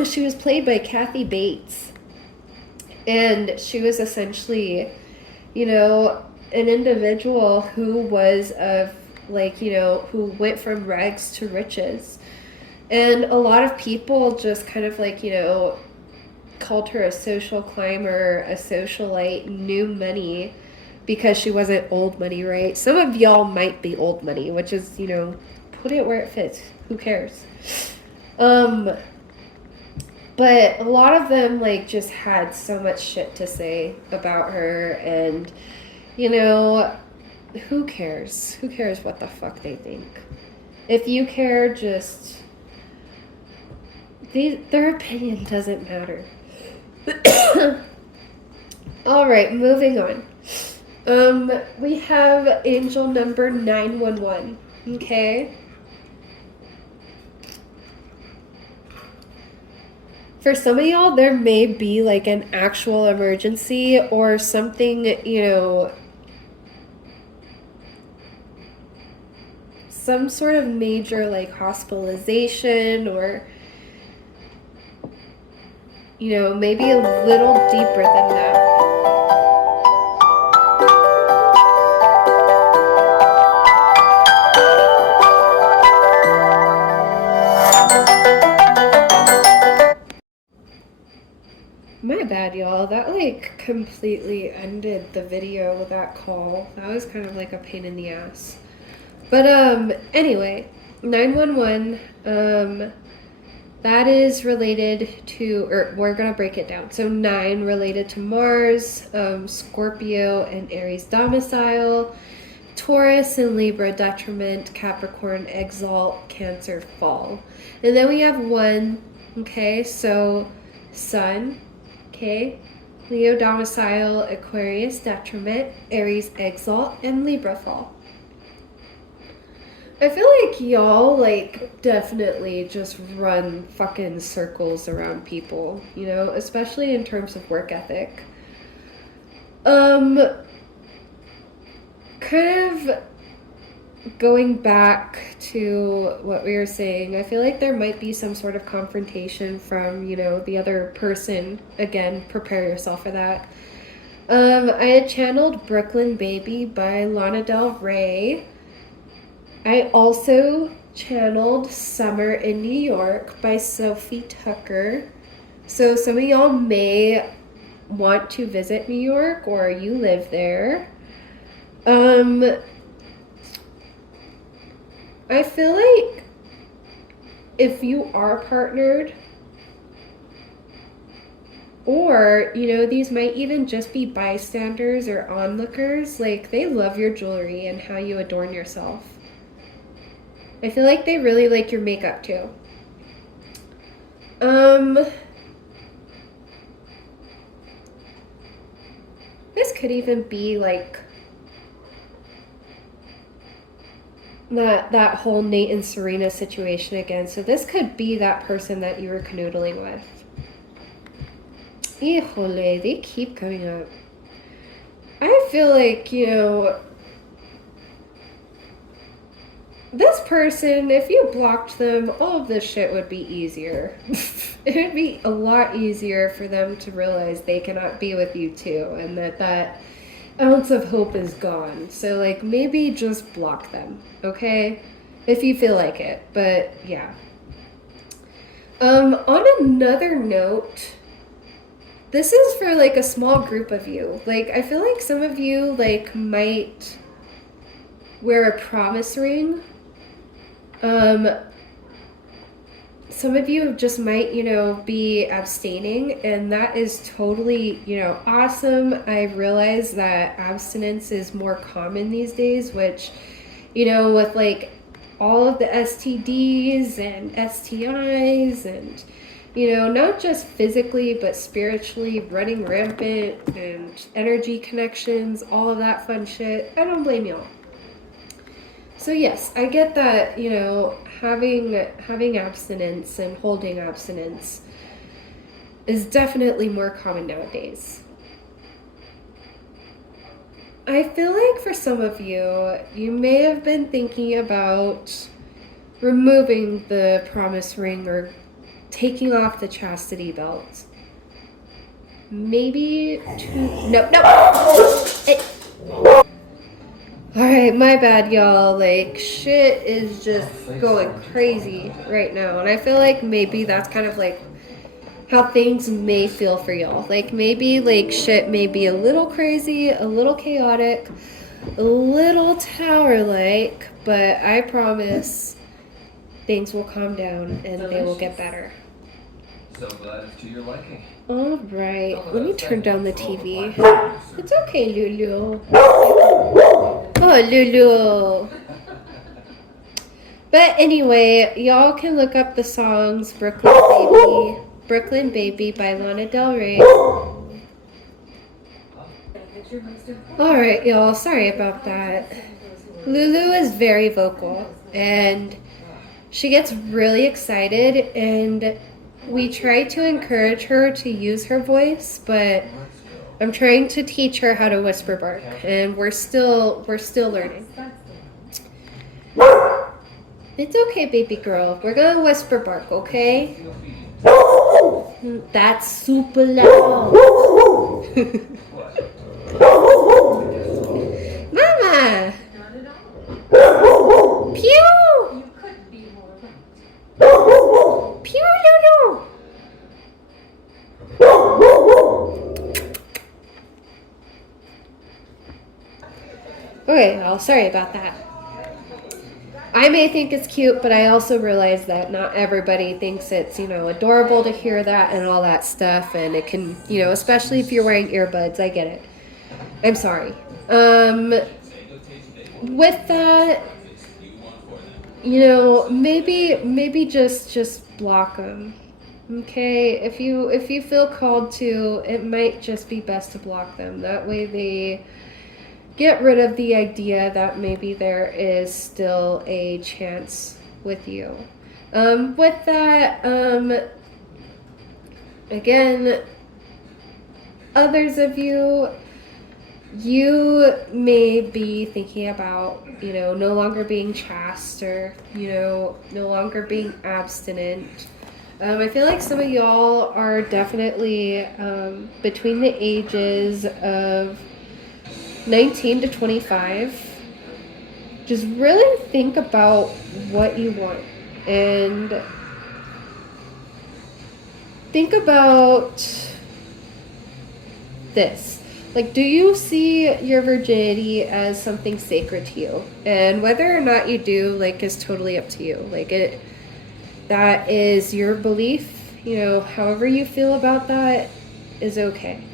she was played by Kathy Bates. And she was essentially, you know, an individual who was of, like, you know, who went from rags to riches. And a lot of people just kind of, like, you know, called her a social climber, a socialite, new money, because she wasn't old money, right? Some of y'all might be old money, which is, you know, put it where it fits. Who cares? But a lot of them, like, just had so much shit to say about her, and, you know, who cares? Who cares what the fuck they think? If you care, just... their opinion doesn't matter. All right, moving on. We have angel number 911. Okay. For some of y'all, there may be like an actual emergency or something, you know, some sort of major like hospitalization, or, you know, maybe a little deeper than that. My bad, y'all. That like completely ended the video with that call. That was kind of like a pain in the ass. But anyway, 911, that is related to, or we're gonna break it down. So 9 related to Mars, Scorpio and Aries domicile, Taurus and Libra detriment, Capricorn exalt, Cancer fall. And then we have 1, okay, so Sun, okay, Leo domicile, Aquarius detriment, Aries exalt, and Libra fall. I feel like y'all like definitely just run fucking circles around people, you know, especially in terms of work ethic. Kind of going back to what we were saying, I feel like there might be some sort of confrontation from, you know, the other person. Again, prepare yourself for that. I had channeled Brooklyn Baby by Lana Del Rey. I also channeled Summer in New York by Sophie Tucker. So some of y'all may want to visit New York, or you live there. I feel like if you are partnered, or, you know, these might even just be bystanders or onlookers, like they love your jewelry and how you adorn yourself. I feel like they really like your makeup too. This could even be like that whole Nate and Serena situation again. So this could be that person that you were canoodling with. Híjole, they keep coming up. I feel like, you know, this person, if you blocked them, all of this shit would be easier. It'd be a lot easier for them to realize they cannot be with you too, and that ounce of hope is gone. So like maybe just block them, okay? If you feel like it. But yeah. On another note, this is for like a small group of you. Like I feel like some of you like might wear a promise ring. Some of you just might, you know, be abstaining, and that is totally, you know, awesome. I realize that abstinence is more common these days, which, you know, with like all of the STDs and STIs and, you know, not just physically, but spiritually running rampant and energy connections, all of that fun shit. I don't blame y'all. So yes, I get that, you know, having abstinence and holding abstinence is definitely more common nowadays. I feel like for some of you, you may have been thinking about removing the promise ring or taking off the chastity belt. Maybe no. Alright, my bad, y'all. Like, shit is just going crazy right now. And I feel like maybe that's kind of like how things may feel for y'all. Like, maybe, like, shit may be a little crazy, a little chaotic, a little tower-like, but I promise things will calm down and they will get better. So glad it's to your liking. Alright, let me turn down the TV. It's okay, Lulu. Oh, Lulu. But anyway, y'all can look up the songs Brooklyn Baby by Lana Del Rey. Alright, y'all, sorry about that. Lulu is very vocal, and she gets really excited, and we try to encourage her to use her voice, but I'm trying to teach her how to whisper bark, and we're still learning. It's okay, baby girl. We're gonna whisper bark, okay? That's super loud. Mama! Pew! Pew, Lulu! Okay, well, sorry about that. I may think it's cute, but I also realize that not everybody thinks it's, adorable to hear that and all that stuff. And it can, especially if you're wearing earbuds, I get it. I'm sorry. With that, maybe just block them. Okay, if you feel called to, it might just be best to block them. That way they get rid of the idea that maybe there is still a chance with you. With that, again, others of you may be thinking about, no longer being chaste or, no longer being abstinent. I feel like some of y'all are definitely between the ages of 19 to 25. Just really think about what you want and think about this. Like, do you see your virginity as something sacred to you? And whether or not you do, is totally up to you. That is your belief. However you feel about that is okay.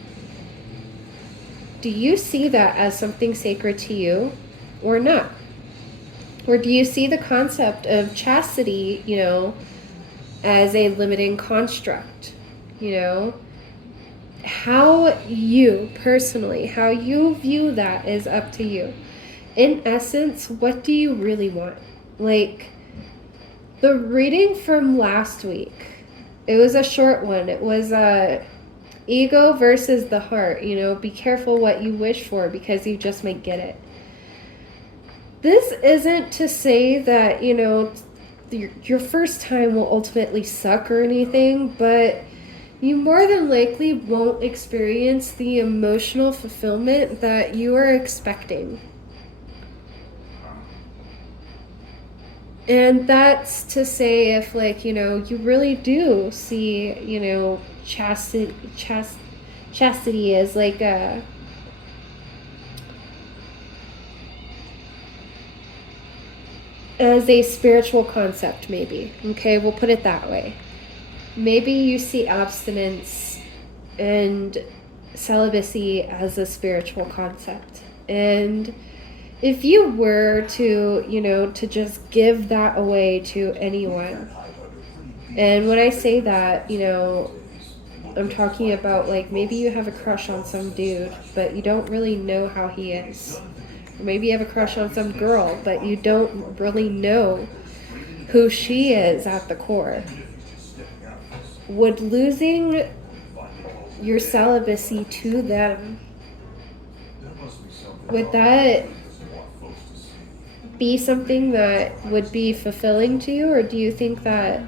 Do you see that as something sacred to you or not? Or do you see the concept of chastity, as a limiting construct? How you personally, how you view that is up to you. In essence, what do you really want? The reading from last week, it was a short one. It was ego versus the heart. Be careful what you wish for because you just might get it. This isn't to say that, your first time will ultimately suck or anything, but you more than likely won't experience the emotional fulfillment that you are expecting. And that's to say if, you really do see, chastity as a spiritual concept, maybe. Okay, we'll put it that way. Maybe you see abstinence and celibacy as a spiritual concept. And if you were to, to just give that away to anyone, and when I say that, I'm talking about maybe you have a crush on some dude, but you don't really know how he is. Or maybe you have a crush on some girl, but you don't really know who she is at the core. Would losing your celibacy to them, would that be something that would be fulfilling to you? Or do you think that,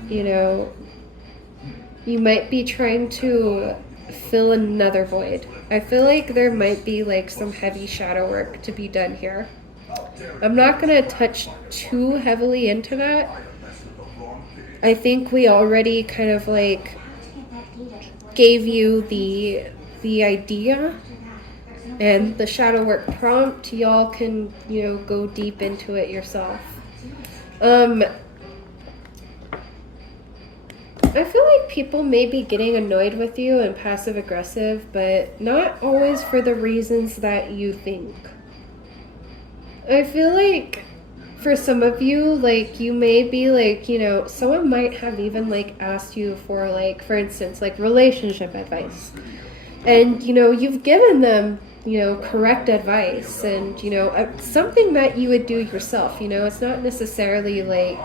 you might be trying to fill another void? I feel like there might be some heavy shadow work to be done here. I'm not going to touch too heavily into that. I think we already kind of gave you the idea and the shadow work prompt. Y'all can, go deep into it yourself. I feel like people may be getting annoyed with you and passive aggressive, but not always for the reasons that you think. I feel like for some of you, you may be someone might have even asked you for for instance, relationship advice. And, you've given them, correct advice and, something that you would do yourself. It's not necessarily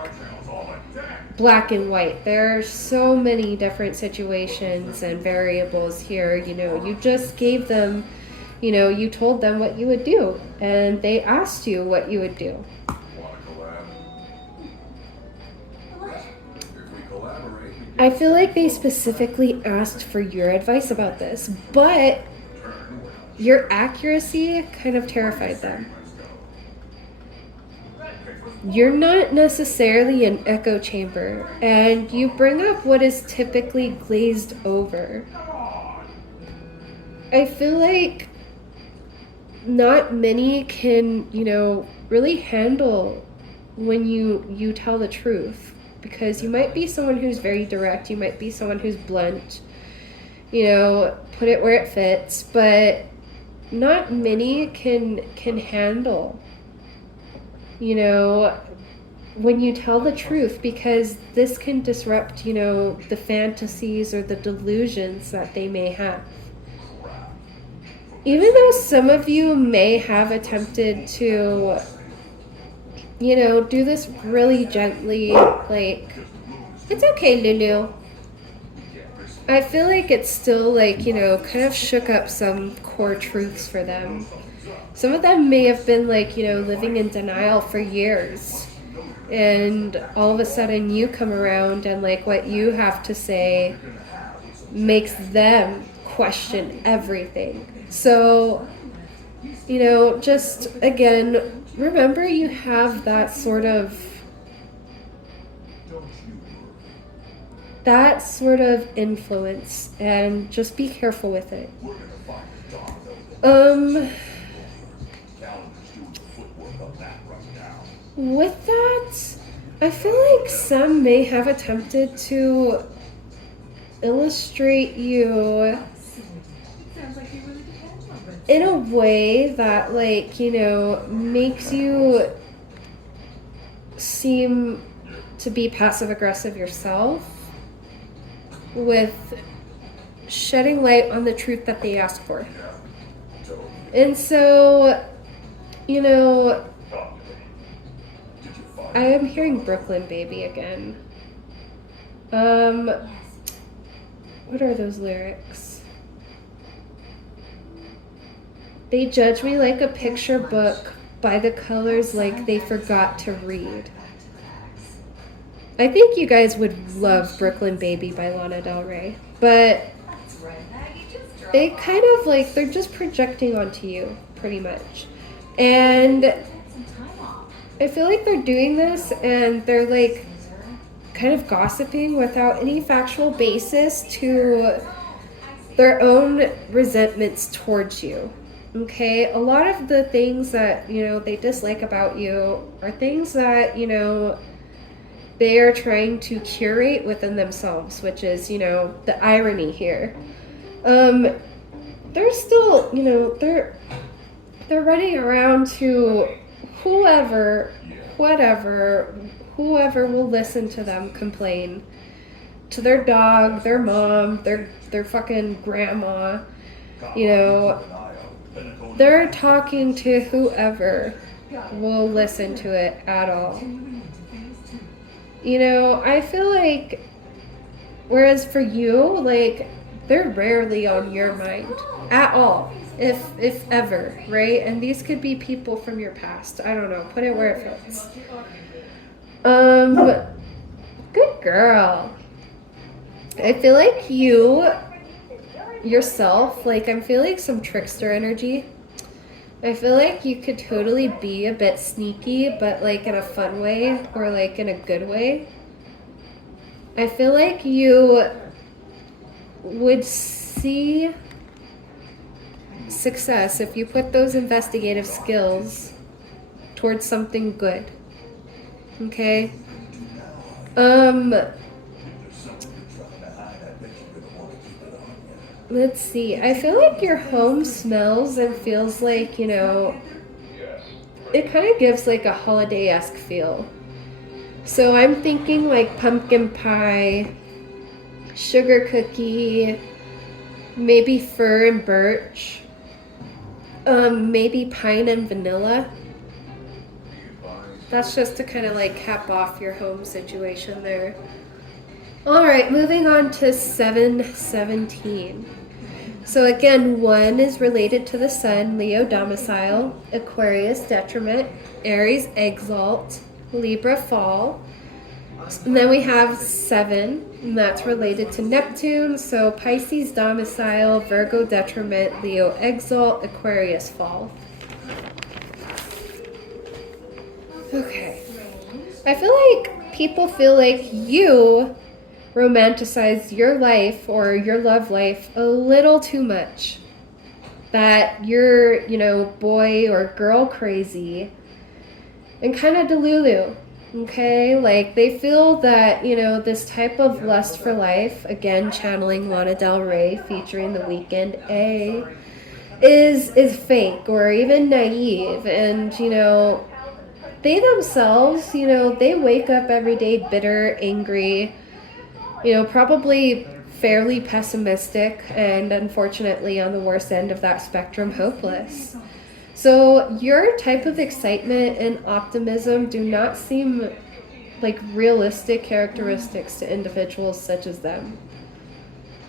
black and white. There are so many different situations and variables here. You know, you just gave them, you know, you told them what you would do, and they asked you what you would do. I feel like they specifically asked for your advice about this, but your accuracy kind of terrified them. You're not necessarily an echo chamber, and you bring up what is typically glazed over. I feel like not many can, you know, really handle when you tell the truth, because you might be someone who's very direct, you might be someone who's blunt, you know, put it where it fits, but not many can handle, you know, when you tell the truth, because this can disrupt, you know, the fantasies or the delusions that they may have. Even though some of you may have attempted to, you know, do this really gently, like, it's okay, Lulu. I feel like it's still, like, you know, kind of shook up some core truths for them. Some of them may have been, like, you know, living in denial for years. And all of a sudden you come around and, like, what you have to say makes them question everything. So, you know, just, again, remember you have that sort of influence, and just be careful with it. With that, I feel like some may have attempted to illustrate you in a way that, like, you know, makes you seem to be passive aggressive yourself, with shedding light on the truth that they asked for. And so, you know, I am hearing Brooklyn Baby again. What are those lyrics? They judge me like a picture book by the colors like they forgot to read. I think you guys would love Brooklyn Baby by Lana Del Rey, but they kind of, like, they're just projecting onto you, pretty much. And I feel like they're doing this and they're, like, kind of gossiping without any factual basis to their own resentments towards you. Okay, a lot of the things that, you know, they dislike about you are things that, you know, they are trying to curate within themselves, which is, you know, the irony here. They're still, you know, they're running around to whoever will listen to them complain. To their dog, their mom, their fucking grandma, you know. They're talking to whoever will listen to it at all. You know, I feel like, whereas for you, like, they're rarely on your mind at all, if ever, right? And these could be people from your past. I don't know. Put it where it fits. Good girl. I feel like you yourself, like, I'm feeling some trickster energy. I feel like you could totally be a bit sneaky, but, like, in a fun way, or, like, in a good way. I feel like you would see success if you put those investigative skills towards something good. Okay? Let's see. I feel like your home smells and feels like, you know, it kind of gives like a holiday-esque feel. So I'm thinking like pumpkin pie, sugar cookie, maybe fir and birch, maybe pine and vanilla. That's just to kind of like cap off your home situation there. All right, moving on to 717. So again, 1 is related to the sun, Leo domicile, Aquarius detriment, Aries exalt, Libra fall. And then we have 7, and that's related to Neptune, so Pisces domicile, Virgo detriment, Leo exalt, Aquarius fall. Okay. I feel like people feel like you romanticize your life or your love life a little too much. That you're, boy or girl crazy and kind of delulu. Okay? Like they feel that, this type of lust for life, again channeling Lana Del Rey featuring The Weeknd, is fake or even naive, and they themselves, they wake up every day bitter, angry, probably fairly pessimistic, and unfortunately on the worst end of that spectrum, hopeless. So your type of excitement and optimism do not seem like realistic characteristics to individuals such as them.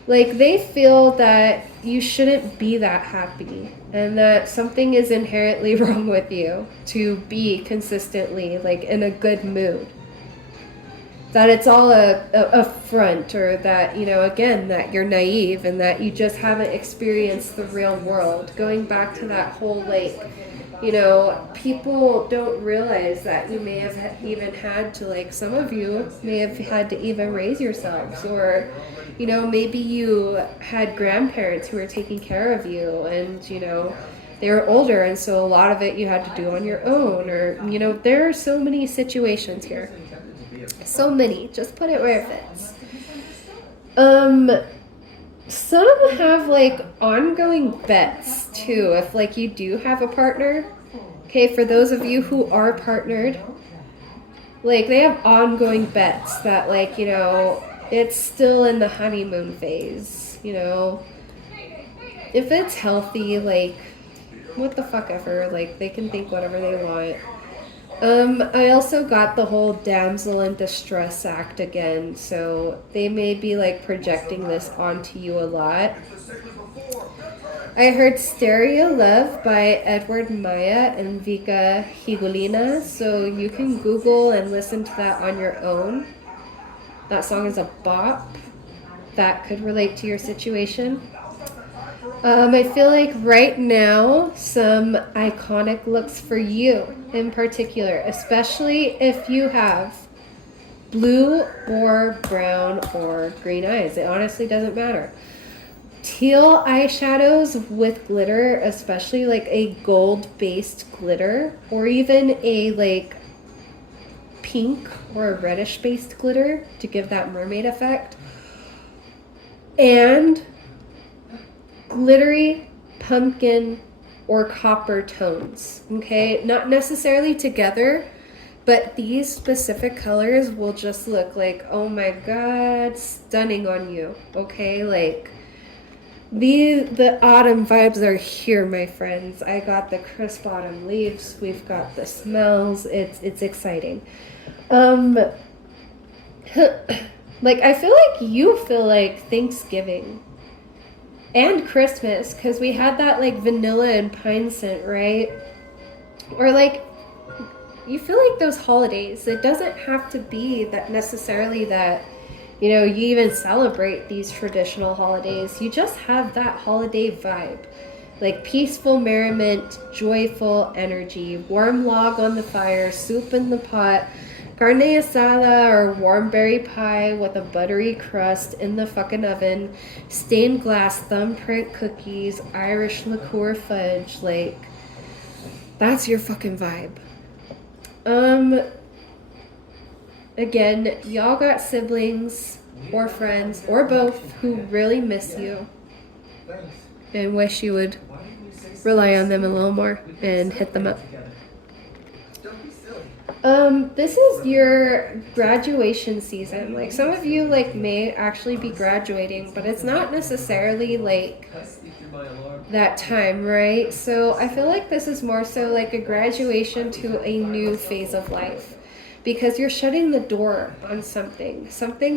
Like they feel that you shouldn't be that happy and that something is inherently wrong with you to be consistently like in a good mood. That it's all a front, or that, again, that you're naive and that you just haven't experienced the real world. Going back to that whole, people don't realize that you may have even had to, some of you may have had to even raise yourselves, or, maybe you had grandparents who were taking care of you and, they were older, and so a lot of it you had to do on your own, or, there are so many situations here. So many. Just put it where it fits. Some have ongoing bets too. If you do have a partner, okay, for those of you who are partnered, they have ongoing bets that it's still in the honeymoon phase. If it's healthy, what the fuck ever. They can think whatever they want. I also got the whole damsel in distress act again, so they may be projecting this onto you a lot. I heard Stereo Love by Edward Maya and Vika Higulina, so you can Google and listen to that on your own. That song is a bop that could relate to your situation. I feel like right now, some iconic looks for you in particular, especially if you have blue or brown or green eyes. It honestly doesn't matter. Teal eyeshadows with glitter, especially a gold-based glitter, or even a pink or a reddish-based glitter to give that mermaid effect. And glittery pumpkin or copper tones, okay? Not necessarily together, but these specific colors will just look oh my god, stunning on you, okay? The autumn vibes are here, my friends. I got the crisp autumn leaves, we've got the smells, it's exciting. I feel like you feel like Thanksgiving and Christmas, because we had that vanilla and pine scent, right? Or you feel like those holidays. It doesn't have to be that necessarily that you even celebrate these traditional holidays. You just have that holiday vibe, peaceful merriment, joyful energy, warm log on the fire, soup in the pot, carne asada or warm berry pie with a buttery crust in the fucking oven, stained glass thumbprint cookies, Irish liqueur fudge, that's your fucking vibe. Again, y'all got siblings or friends or both who really miss you and wish you would rely on them a little more and hit them up. This is your graduation season. Some of you may actually be graduating, but it's not necessarily that time, right? So I feel like this is more so like a graduation to a new phase of life, because you're shutting the door on something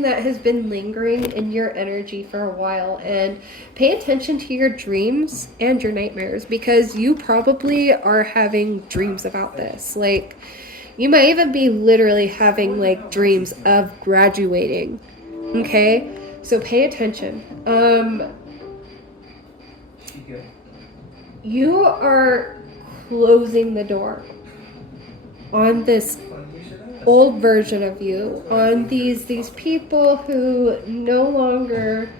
that has been lingering in your energy for a while. And pay attention to your dreams and your nightmares, because you probably are having dreams about this. Like, you might even be literally having like dreams of graduating. Okay, so pay attention. You are closing the door on this old version of you, on these people who no longer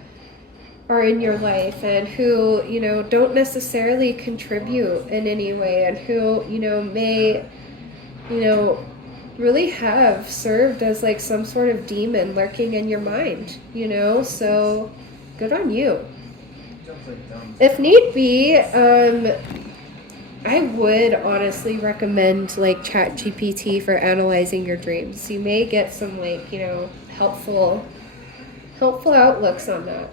are in your life, and who, you know, don't necessarily contribute in any way, and who, you know, may, you know, really have served as like some sort of demon lurking in your mind, you know. So good on you. If need be, I would honestly recommend like ChatGPT for analyzing your dreams. You may get some like, you know, helpful outlooks on that.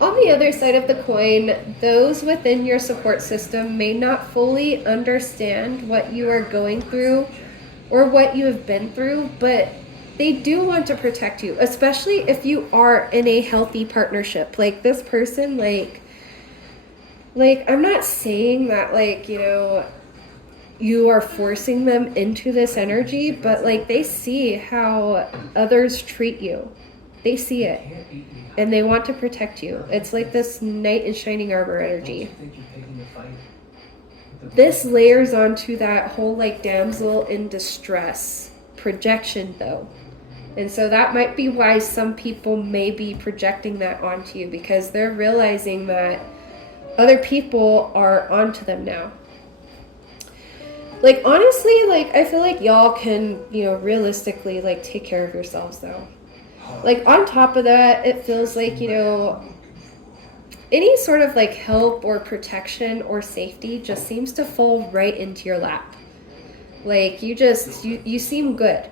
On the other side of the coin, those within your support system may not fully understand what you are going through or what you have been through, but they do want to protect you, especially if you are in a healthy partnership. Like this person, like I'm not saying that, like, you know, you are forcing them into this energy, but like they see how others treat you. They see it and they want to protect you. It's like this knight in shining armor energy. This layers onto that whole like damsel in distress projection though. And so that might be why some people may be projecting that onto you, because they're realizing that other people are onto them now. Like, honestly, like, I feel like y'all can, you know, realistically, like, take care of yourselves, though. Like, on top of that, it feels like, you know, any sort of, like, help or protection or safety just seems to fall right into your lap. Like, you seem good.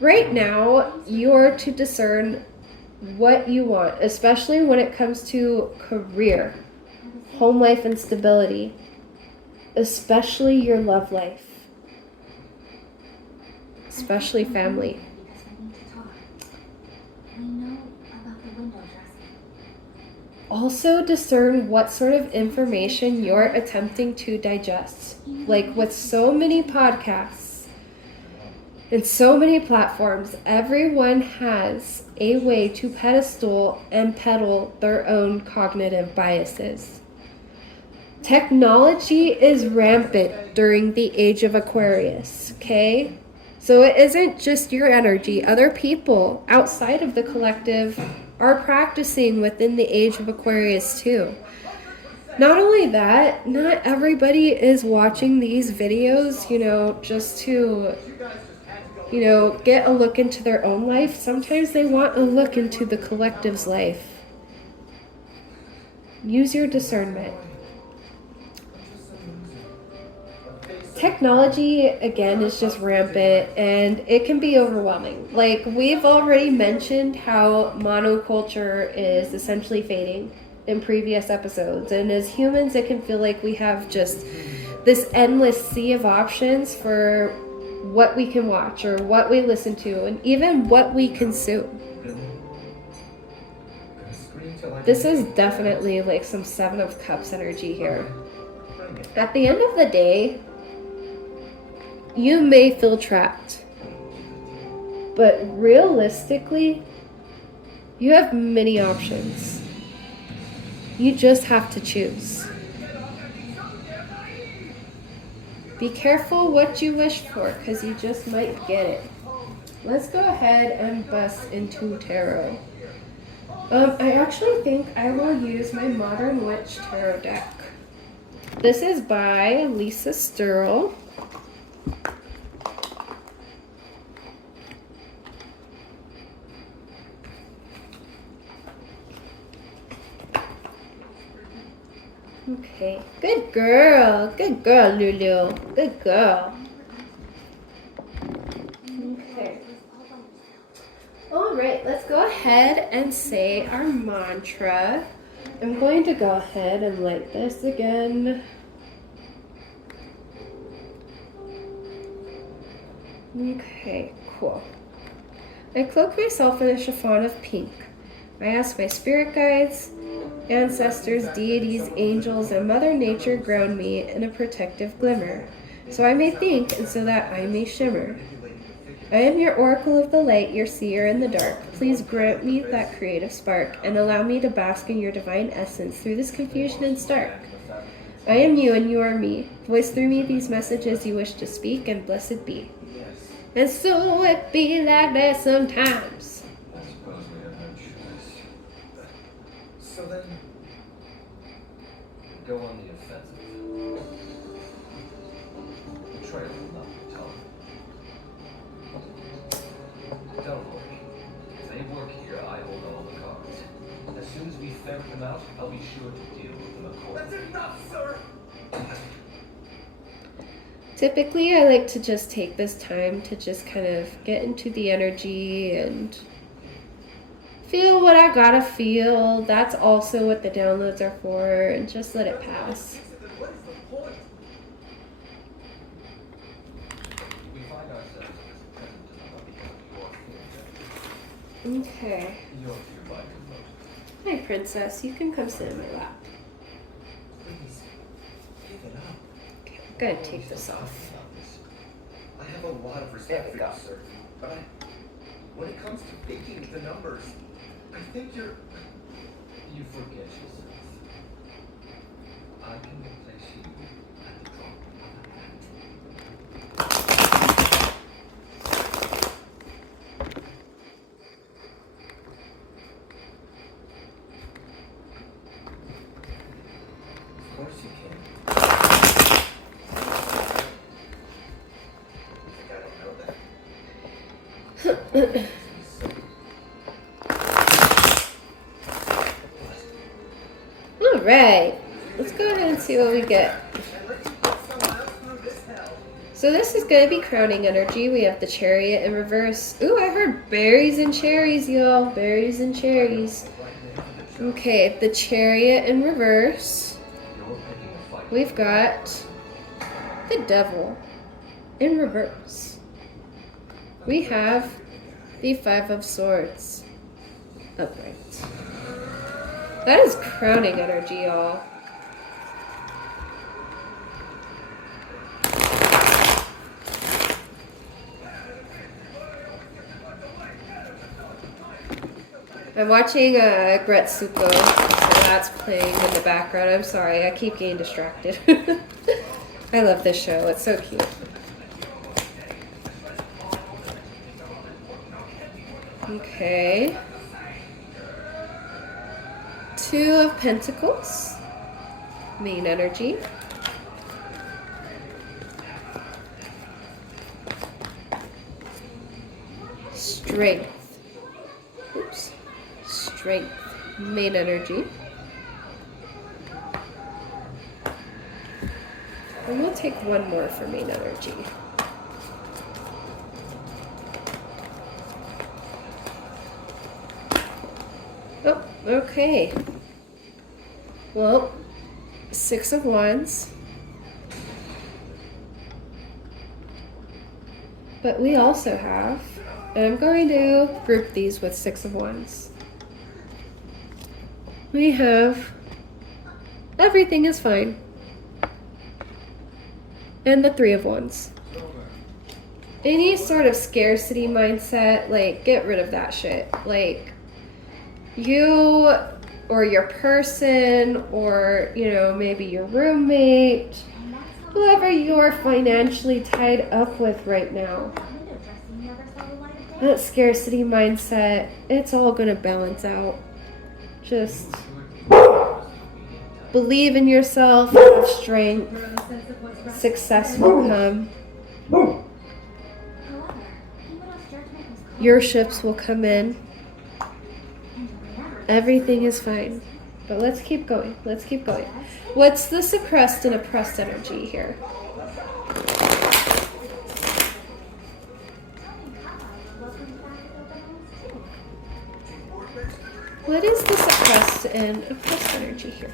Right now, you are to discern what you want, especially when it comes to career, home life and stability, especially your love life, especially family. Also discern what sort of information you're attempting to digest. Like with so many podcasts and so many platforms, everyone has a way to pedestal and peddle their own cognitive biases. Technology is rampant during the age of Aquarius, okay? So it isn't just your energy. Other people outside of the collective are practicing within the age of Aquarius too. Not only that, not everybody is watching these videos, you know, just to, you know, get a look into their own life. Sometimes they want a look into the collective's life. Use your discernment. Technology, again, is just rampant, and it can be overwhelming. Like, we've already mentioned how monoculture is essentially fading in previous episodes, and as humans, it can feel like we have just this endless sea of options for what we can watch or what we listen to, and even what we consume. This is definitely like some Seven of Cups energy here. At the end of the day, you may feel trapped, but realistically, you have many options. You just have to choose. Be careful what you wish for, because you just might get it. Let's go ahead and bust into tarot. I actually think I will use my Modern Witch tarot deck. This is by Lisa Sturl. Okay, good girl, Lulu, good girl. Okay. All right, let's go ahead and say our mantra. I'm going to go ahead and light this again. Okay, cool. I cloak myself in a chiffon of pink. I ask my spirit guides, ancestors, deities, angels, and Mother Nature ground me in a protective glimmer, so I may think and so that I may shimmer. I am your oracle of the light, your seer in the dark. Please grant me that creative spark and allow me to bask in your divine essence through this confusion and stark. I am you and you are me. Voice through me these messages you wish to speak, and blessed be. And so it be like that sometimes. I suppose we have no choice. So then, Go on the offensive. Betrayal will not be tolerable. Don't worry. If they work here, I hold all the cards. As soon as we ferret them out, I'll be sure to deal with them accordingly. that's enough, sir! Typically, I like to just take this time to just kind of get into the energy and feel what I gotta feel. That's also what the downloads are for, and just let it pass. What is the point? We find ourselves in this present dilemma because of your fear. Okay. Your fear by remote. Hi, princess. You can come sit in my lap. Please, give it up. Okay, I'm gonna take this off. I have a lot of respect for you, sir. But when it comes to baking the numbers, I think you're... You forget yourself. I can replace you at the drop of a hat. Of course you can. I don't know that. All right. Let's go ahead and see what we get. So this is going to be crowning energy. We have the chariot in reverse. Ooh, I heard berries and cherries, y'all. Berries and cherries. Okay, the chariot in reverse. You're picking a fight. We've got the devil in reverse. We have the Five of Swords upright. That is crowning energy, y'all. I'm watching Gretsuko, so that's playing in the background. I'm sorry, I keep getting distracted. I love this show, it's so cute. Okay. Two of Pentacles, main energy. Strength. Oops. Strength, main energy. And we'll take one more for main energy. Oh, okay. Well, Six of Wands. But we also have, and I'm going to group these with Six of Wands. We have everything is fine. And the Three of Wands. Any sort of scarcity mindset, like, get rid of that shit. Like, you or your person or, you know, maybe your roommate, whoever you're financially tied up with right now, that scarcity mindset, it's all gonna balance out. Just believe in yourself, have strength, success will come. Your ships will come in. Everything is fine. But let's keep going. Let's keep going. What's the suppressed and oppressed energy here? What is the suppressed and oppressed energy here?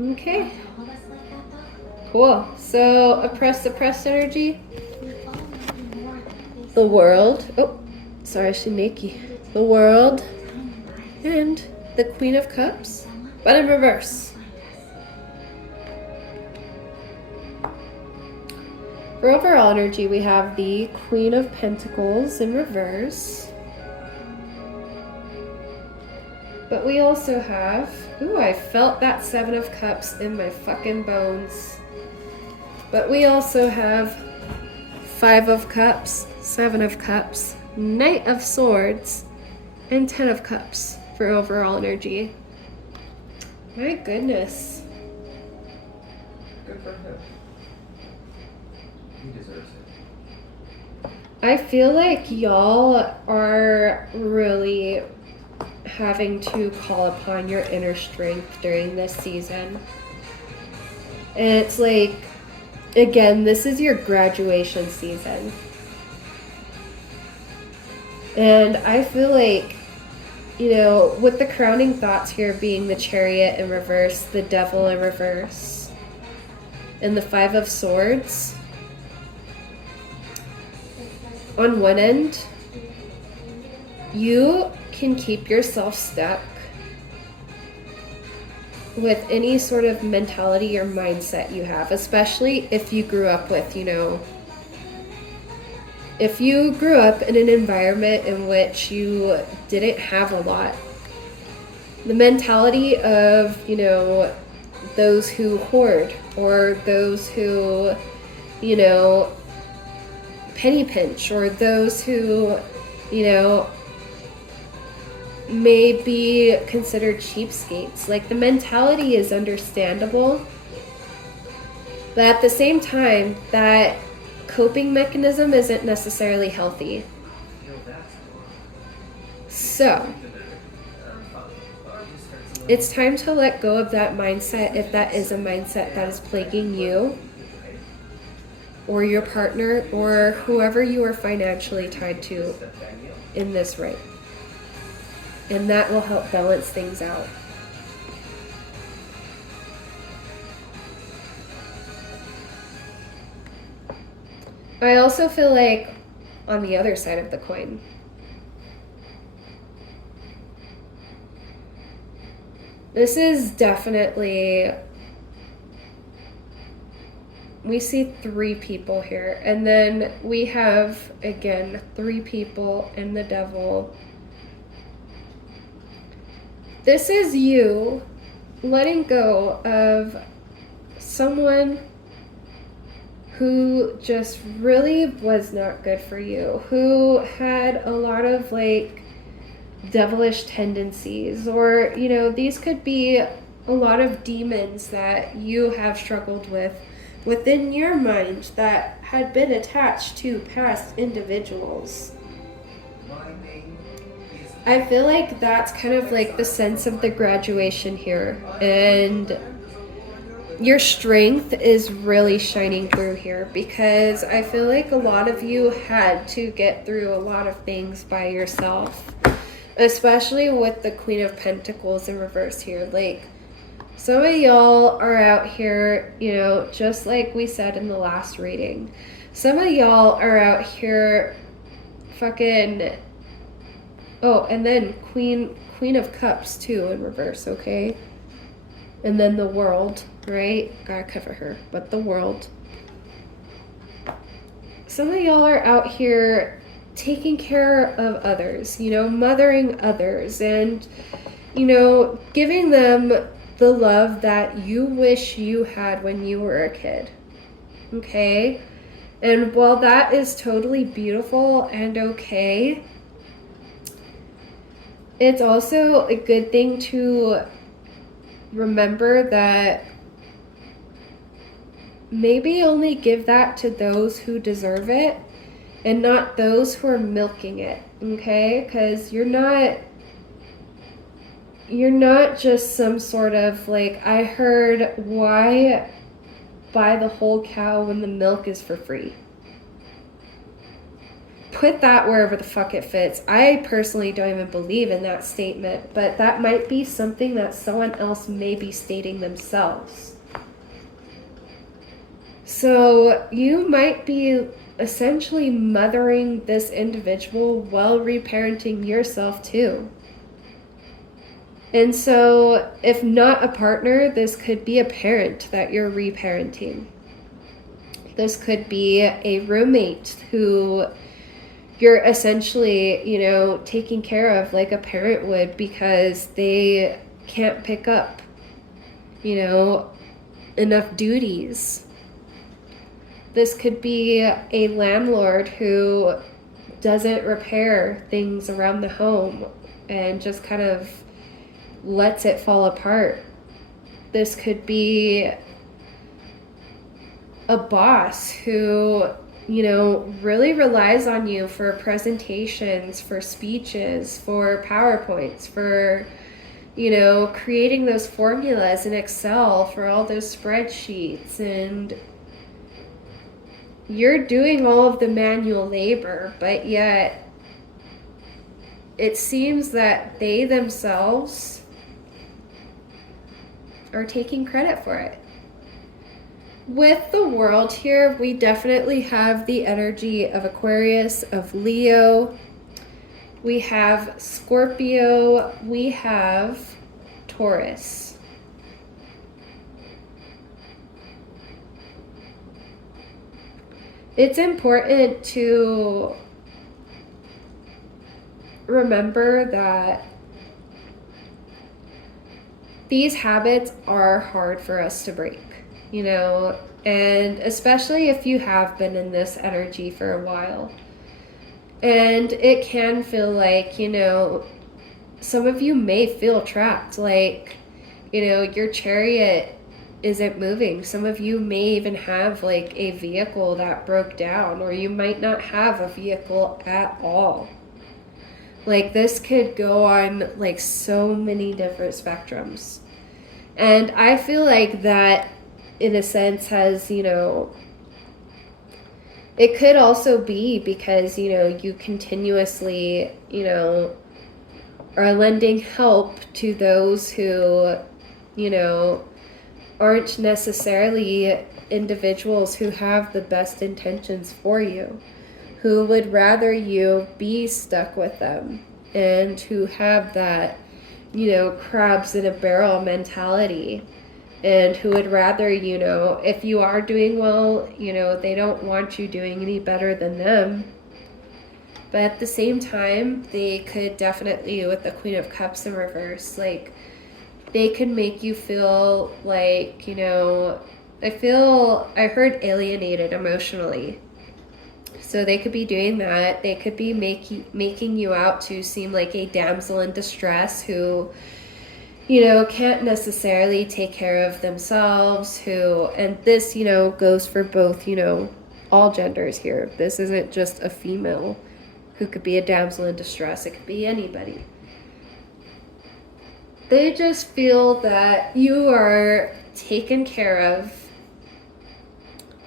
Okay. Cool. So oppressed energy. The world. Oh, sorry, Shineki. The world. And the Queen of Cups. But in reverse. For overall energy, we have the Queen of Pentacles in reverse. But we also have, ooh, I felt that Seven of Cups in my fucking bones. But we also have Five of Cups, Seven of Cups, Knight of Swords, and 10 of Cups for overall energy. My goodness. Good for him. He deserves it. I feel like y'all are really having to call upon your inner strength during this season. And it's like, again, this is your graduation season. And I feel like, you know, with the crowning thoughts here being the Chariot in reverse, the Devil in reverse, and the Five of Swords, on one end, you can keep yourself stuck with any sort of mentality or mindset you have, especially if you grew up with, you know, if you grew up in an environment in which you didn't have a lot. The mentality of, you know, those who hoard or those who, you know, penny pinch, or those who, you know, may be considered cheapskates. Like, the mentality is understandable, but at the same time, that coping mechanism isn't necessarily healthy. So it's time to let go of that mindset, if that is a mindset that is plaguing you or your partner or whoever you are financially tied to in this right. And that will help balance things out. I also feel like on the other side of the coin, this is definitely, we see 3 people here, and then we have, again, 3 people and the Devil. This is you letting go of someone who just really was not good for you, who had a lot of like devilish tendencies, or, you know, these could be a lot of demons that you have struggled with within your mind that had been attached to past individuals. I feel like that's kind of like the sense of the graduation here, and your strength is really shining through here, because I feel like a lot of you had to get through a lot of things by yourself, especially with the Queen of Pentacles in reverse here. Like, some of y'all are out here, you know, just like we said in the last reading, some of y'all are out here fucking, oh, and then Queen of Cups too in reverse, okay? And then the World, right? Gotta cover her, but the World. Some of y'all are out here taking care of others, you know, mothering others, and, you know, giving them the love that you wish you had when you were a kid, okay? And while that is totally beautiful and okay, it's also a good thing to remember that maybe only give that to those who deserve it and not those who are milking it, okay? Because you're not just some sort of, like, I heard, why buy the whole cow when the milk is for free? Put that wherever the fuck it fits. I personally don't even believe in that statement, but that might be something that someone else may be stating themselves. So you might be essentially mothering this individual while reparenting yourself too. And so if not a partner, this could be a parent that you're reparenting. This could be a roommate who you're essentially, you know, taking care of like a parent would because they can't pick up, you know, enough duties. This could be a landlord who doesn't repair things around the home and just kind of lets it fall apart. This could be a boss who, you know, really relies on you for presentations, for speeches, for PowerPoints, for, you know, creating those formulas in Excel, for all those spreadsheets, and you're doing all of the manual labor, but yet it seems that they themselves are taking credit for it. With the world here, we definitely have the energy of Aquarius, of Leo. We have Scorpio. We have Taurus. It's important to remember that these habits are hard for us to break, you know, and especially if you have been in this energy for a while. And it can feel like, you know, some of you may feel trapped, like, you know, your chariot isn't moving. Some of you may even have like a vehicle that broke down, or you might not have a vehicle at all. Like, this could go on like so many different spectrums. And I feel like that, in a sense, has, you know, it could also be because, you know, you continuously, you know, are lending help to those who, you know, aren't necessarily individuals who have the best intentions for you, who would rather you be stuck with them, and who have that, you know, crabs in a barrel mentality, and who would rather, you know, if you are doing well, you know, they don't want you doing any better than them. But at the same time, they could definitely, with the Queen of Cups in reverse, like, they could make you feel like, you know, I heard alienated emotionally. So they could be doing that. They could be making you out to seem like a damsel in distress who, you know, can't necessarily take care of themselves, who, and this, you know, goes for both, you know, all genders here. This isn't just a female who could be a damsel in distress. It could be anybody. They just feel that you are taken care of,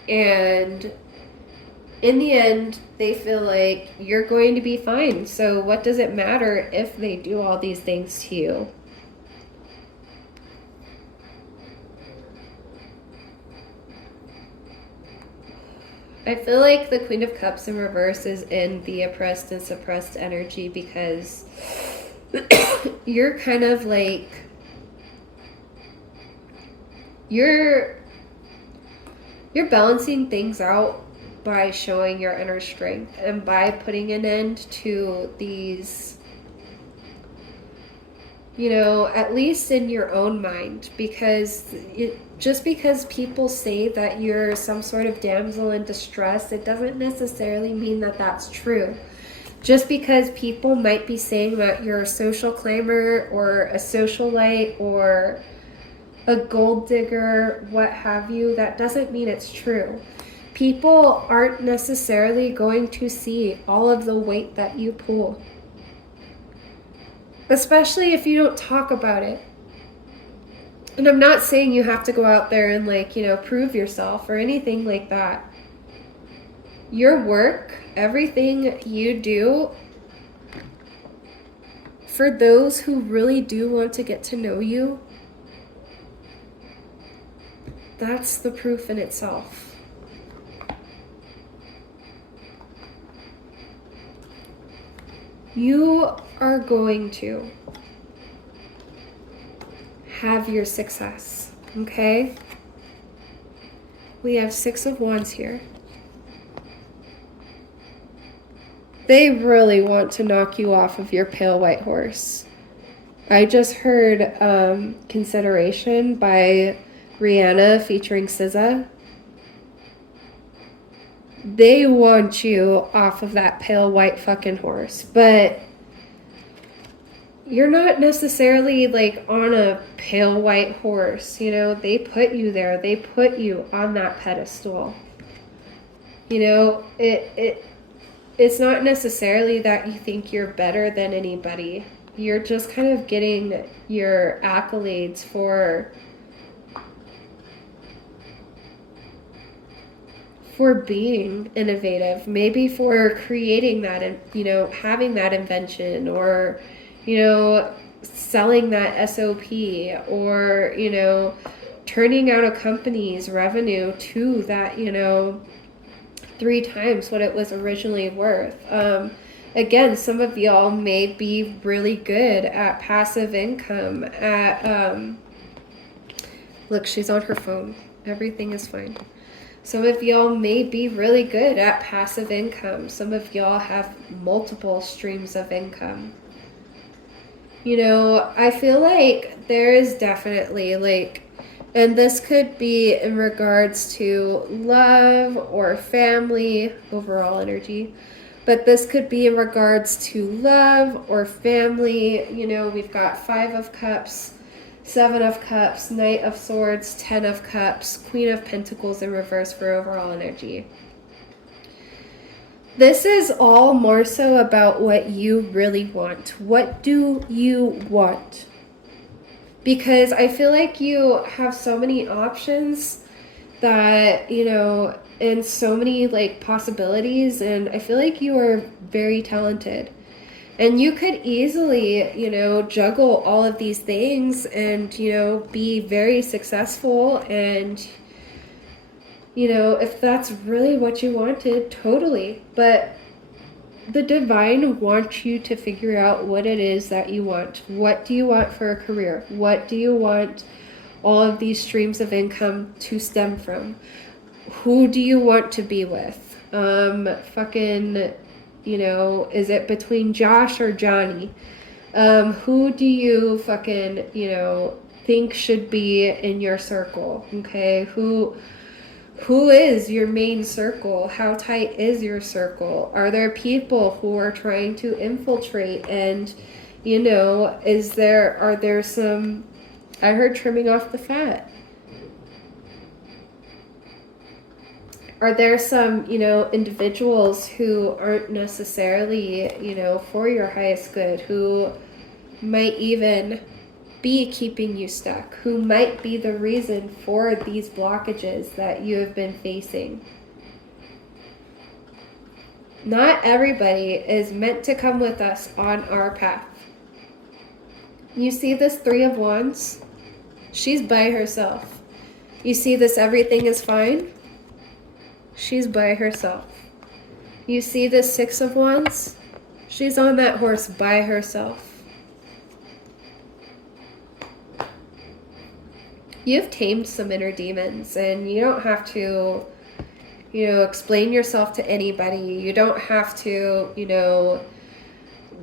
and in the end, they feel like you're going to be fine. So what does it matter if they do all these things to you? I feel like the Queen of Cups in reverse is in the oppressed and suppressed energy because you're kind of like, you're balancing things out by showing your inner strength and by putting an end to these, you know, at least in your own mind, because just because people say that you're some sort of damsel in distress, it doesn't necessarily mean that that's true. Just because people might be saying that you're a social climber or a socialite or a gold digger, what have you, that doesn't mean it's true. People aren't necessarily going to see all of the weight that you pull, especially if you don't talk about it. And I'm not saying you have to go out there and, like, you know, prove yourself or anything like that. Your work, everything you do, for those who really do want to get to know you, that's the proof in itself. You are going to have your success, okay? We have 6 of Wands here. They really want to knock you off of your pale white horse. I just heard Consideration by Rihanna featuring SZA. They want you off of that pale white fucking horse, but you're not necessarily like on a pale white horse, you know. They put you there. They put you on that pedestal. You know, it's not necessarily that you think you're better than anybody. You're just kind of getting your accolades for being innovative, maybe for creating that, and, you know, having that invention, or, you know, selling that SOP, or, you know, turning out a company's revenue to that, you know, 3 times what it was originally worth. Again, some of y'all may be really good at passive income, at, look, she's on her phone. Everything is fine. Some of y'all may be really good at passive income. Some of y'all have multiple streams of income. You know, I feel like there is definitely, like, and this could be in regards to love or family, overall energy, but this could be in regards to love or family. You know, we've got 5 of Cups, 7 of Cups, Knight of Swords, 10 of Cups, Queen of Pentacles in reverse for overall energy. This is all more so about what you really want. What do you want? Because I feel like you have so many options that, you know, and so many, like, possibilities, and I feel like you are very talented. And you could easily, you know, juggle all of these things and, you know, be very successful. And, you know, if that's really what you wanted, totally. But the divine wants you to figure out what it is that you want. What do you want for a career? What do you want all of these streams of income to stem from? Who do you want to be with? You know, is it between Josh or Johnny? Who do you fucking, you know, think should be in your circle? Okay, who is your main circle? How tight is your circle? Are there people who are trying to infiltrate? And, you know, are there some, I heard trimming off the fat. Are there some, you know, individuals who aren't necessarily, you know, for your highest good, who might even be keeping you stuck, who might be the reason for these blockages that you have been facing? Not everybody is meant to come with us on our path. You see this 3 of Wands? She's by herself. You see this everything is fine? She's by herself. You see this 6 of Wands? She's on that horse by herself. You've tamed some inner demons, and you don't have to, you know, explain yourself to anybody. You don't have to, you know,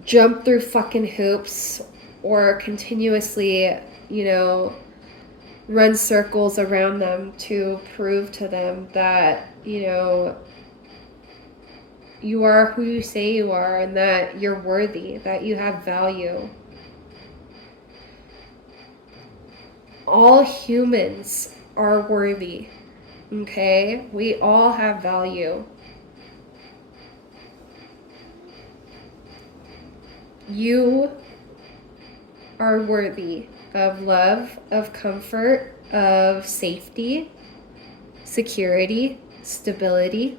jump through fucking hoops or continuously, you know, run circles around them to prove to them that, you know, you are who you say you are, and that you're worthy, that you have value. all humans are worthy. Okay? We all have value. You are worthy of love, of comfort, of safety, security, stability.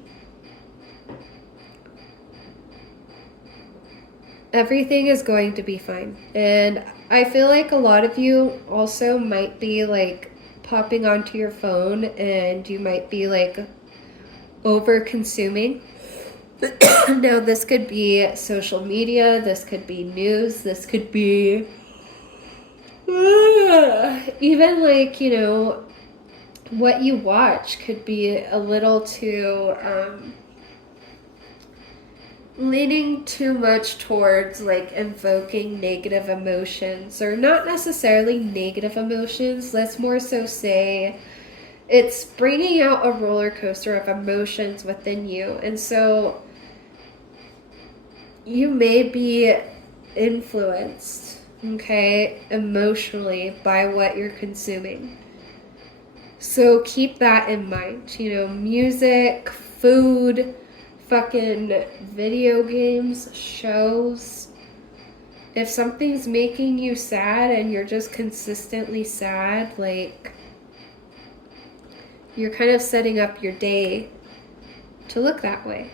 Everything is going to be fine. And I feel like a lot of you also might be like popping onto your phone and you might be like over consuming. Now, this could be social media, this could be news, this could be even like, you know, what you watch could be a little too leaning too much towards like invoking negative emotions, or not necessarily negative emotions. Let's more so say it's bringing out a roller coaster of emotions within you. And so you may be influenced, okay, emotionally by what you're consuming. So keep that in mind. You know, music, food, fucking video games, shows. If something's making you sad and you're just consistently sad, like, you're kind of setting up your day to look that way.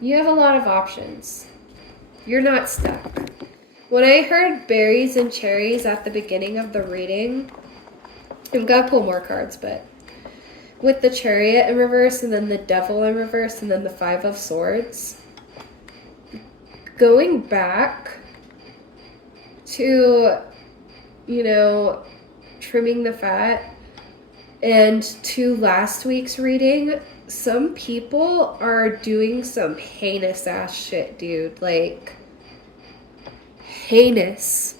You have a lot of options. You're not stuck. When I heard berries and cherries at the beginning of the reading, I'm gonna pull more cards, but with the Chariot in reverse and then the Devil in reverse and then the Five of Swords, going back to, you know, trimming the fat, and to last week's reading, some people are doing some heinous ass shit, dude. Like, heinous.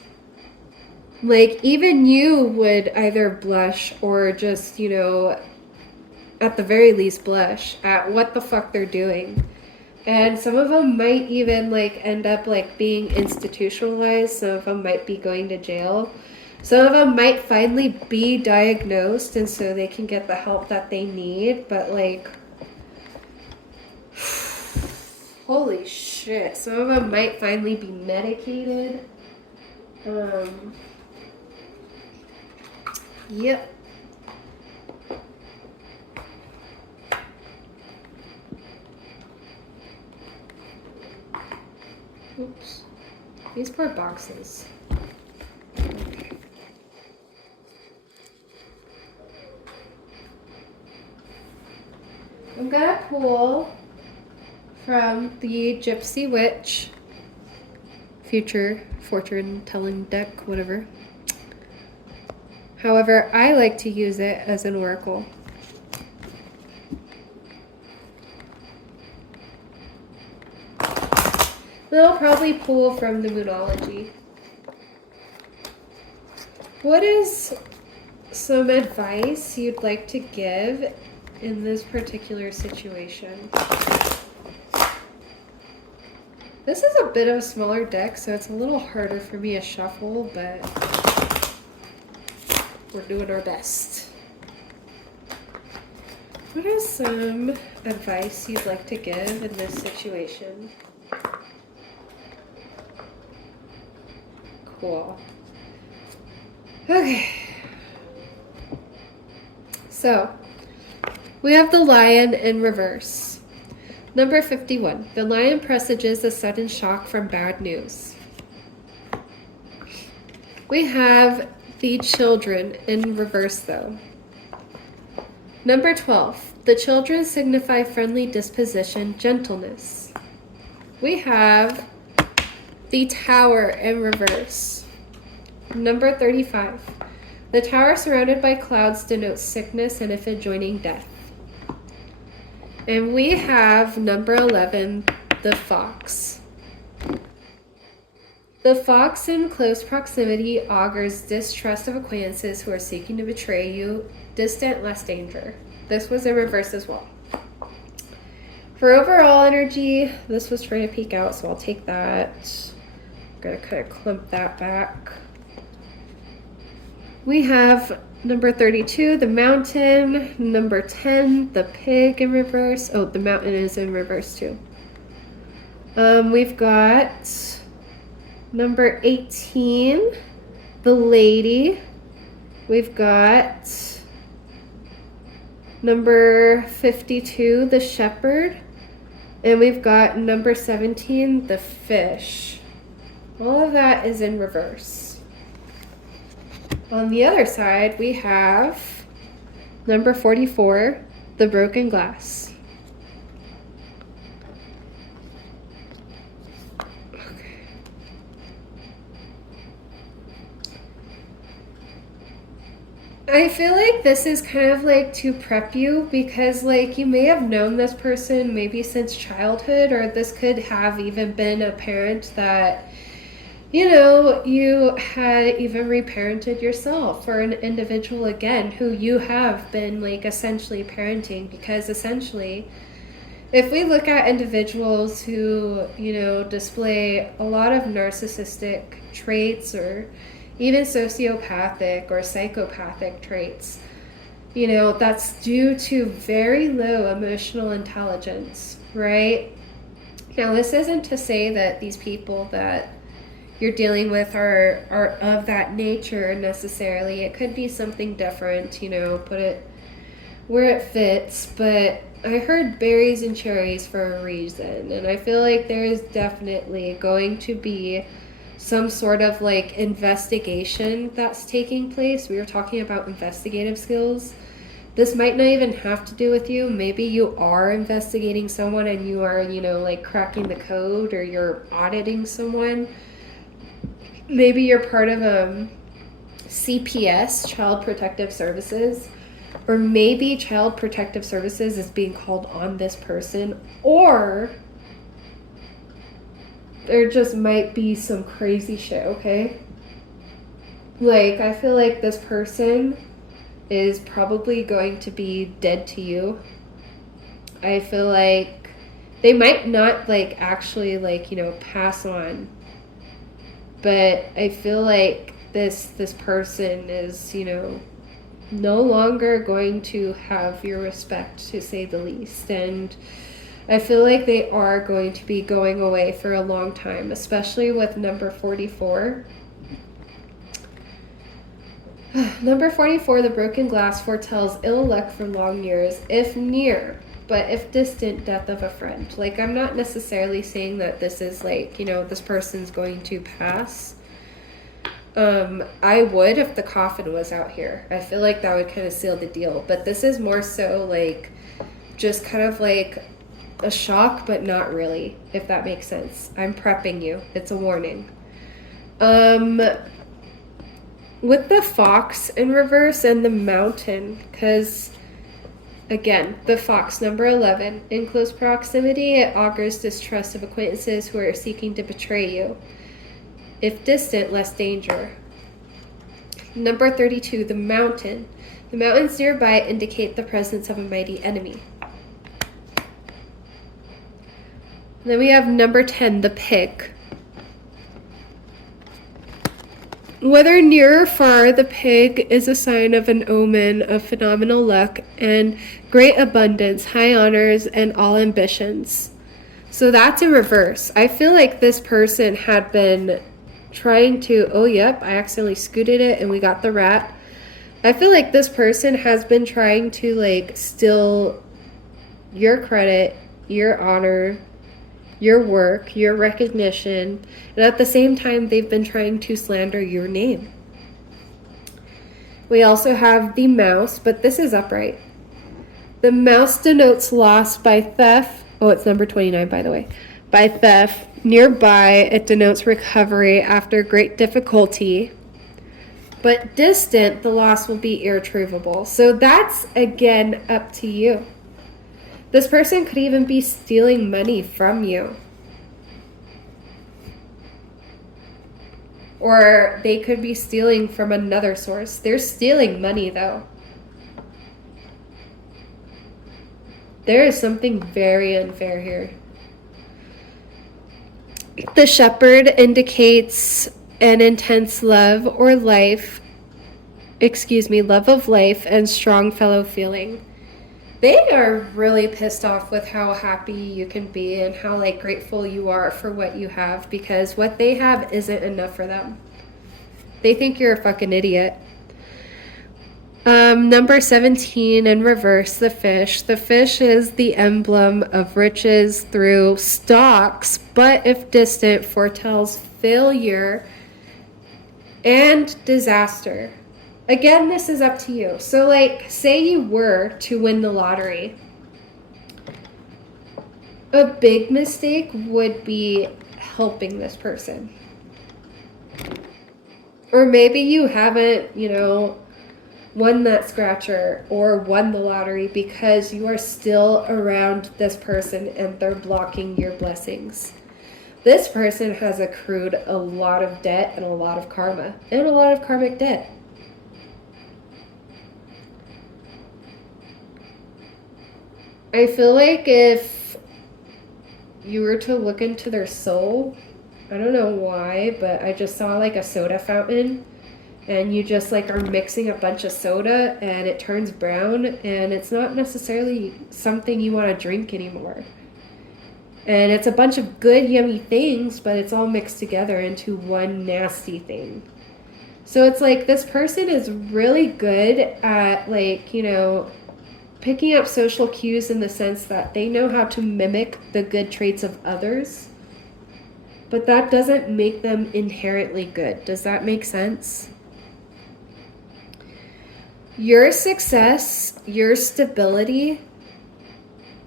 Like, even you would either blush or just, you know, at the very least blush at what the fuck they're doing. And some of them might even, like, end up, like, being institutionalized. Some of them might be going to jail. Some of them might finally be diagnosed and so they can get the help that they need. But, like, holy shit. Some of them might finally be medicated. Yep. Oops. These poor boxes. Okay. I'm gonna pull from the Gypsy Witch future fortune telling deck, whatever. However, I like to use it as an oracle. Then I'll probably pull from the Moonology. What is some advice you'd like to give in this particular situation? This is a bit of a smaller deck, so it's a little harder for me to shuffle, but we're doing our best. What is some advice you'd like to give in this situation? Cool. Okay. So, we have the Lion in reverse. Number 51. The Lion presages a sudden shock from bad news. We have the Children in reverse, though. Number 12. The Children signify friendly disposition, gentleness. We have the Tower in reverse. Number 35. The Tower surrounded by clouds denotes sickness and if adjoining death. And we have number 11, the Fox. The fox in close proximity augurs distrust of acquaintances who are seeking to betray you, distant less danger. This was in reverse as well. For overall energy, this was trying to peek out, so I'll take that. I'm gonna kind of clump that back. We have number 32, the mountain. Number 10, the pig in reverse. Oh, the mountain is in reverse too. We've got number 18, the lady. We've got number 52, the shepherd. And we've got number 17, the fish. All of that is in reverse. On the other side, we have number 44, the broken glass. Okay. I feel like this is kind of like to prep you because like you may have known this person maybe since childhood, or this could have even been a parent that, you know, you had even reparented yourself, or an individual again who you have been like essentially parenting. Because essentially, if we look at individuals who, you know, display a lot of narcissistic traits or even sociopathic or psychopathic traits, you know, that's due to very low emotional intelligence, right? Now, this isn't to say that these people that you're dealing with are of that nature necessarily. It could be something different, you know, put it where it fits. But I heard berries and cherries for a reason, and I feel like there is definitely going to be some sort of like investigation that's taking place. We were talking about investigative skills. This might not even have to do with you. Maybe you are investigating someone and you are, you know, like cracking the code, or you're auditing someone. Maybe you're part of CPS, Child Protective Services, or maybe Child Protective Services is being called on this person, or there just might be some crazy shit, okay? Like, I feel like this person is probably going to be dead to you. I feel like they might not, like, actually, like, you know, pass on. But I feel like this person is, you know, no longer going to have your respect, to say the least. And I feel like they are going to be going away for a long time, especially with number 44. Number 44, the broken glass, foretells ill luck for long years, if near, but if distant, death of a friend. Like, I'm not necessarily saying that this is like, you know, this person's going to pass. I would if the coffin was out here. I feel like that would kind of seal the deal. But this is more so like just kind of like a shock, but not really, if that makes sense. I'm prepping you. It's a warning. With the fox in reverse and the mountain, because again, the fox, number 11, in close proximity, it augurs distrust of acquaintances who are seeking to betray you. If distant, less danger. Number 32, the mountain. The mountains nearby indicate the presence of a mighty enemy. Then we have number 10, the pig. Whether near or far, the pig is a sign of an omen of phenomenal luck and great abundance, high honors, and all ambitions. So that's in reverse. I feel like this person had been trying to, oh yep, I accidentally scooted it and we got the rat. I feel like this person has been trying to like steal your credit, your honor, your work, your recognition, and at the same time they've been trying to slander your name. We also have the mouse, but this is upright. The mouse denotes loss by theft. Oh, it's number 29, by the way. By theft. Nearby, it denotes recovery after great difficulty. But distant, the loss will be irretrievable. So that's, again, up to you. This person could even be stealing money from you. Or they could be stealing from another source. They're stealing money, though. There is something very unfair here. The shepherd indicates an intense love or life, love of life and strong fellow feeling. They are really pissed off with how happy you can be and how like grateful you are for what you have, because what they have isn't enough for them. They think you're a fucking idiot. Number 17 in reverse, the fish. The fish is the emblem of riches through stocks, but if distant, foretells failure and disaster. Again, this is up to you. So, like, say you were to win the lottery. A big mistake would be helping this person. Or maybe you haven't, won that scratcher or won the lottery because you are still around this person and they're blocking your blessings. This person has accrued a lot of debt and a lot of karma and a lot of karmic debt. I feel like if you were to look into their soul, I don't know why, but I just saw like a soda fountain, and you just like are mixing a bunch of soda and it turns brown, and it's not necessarily something you want to drink anymore. And it's a bunch of good, yummy things, but it's all mixed together into one nasty thing. So it's like this person is really good at picking up social cues in the sense that they know how to mimic the good traits of others, but that doesn't make them inherently good. Does that make sense? Your success, your stability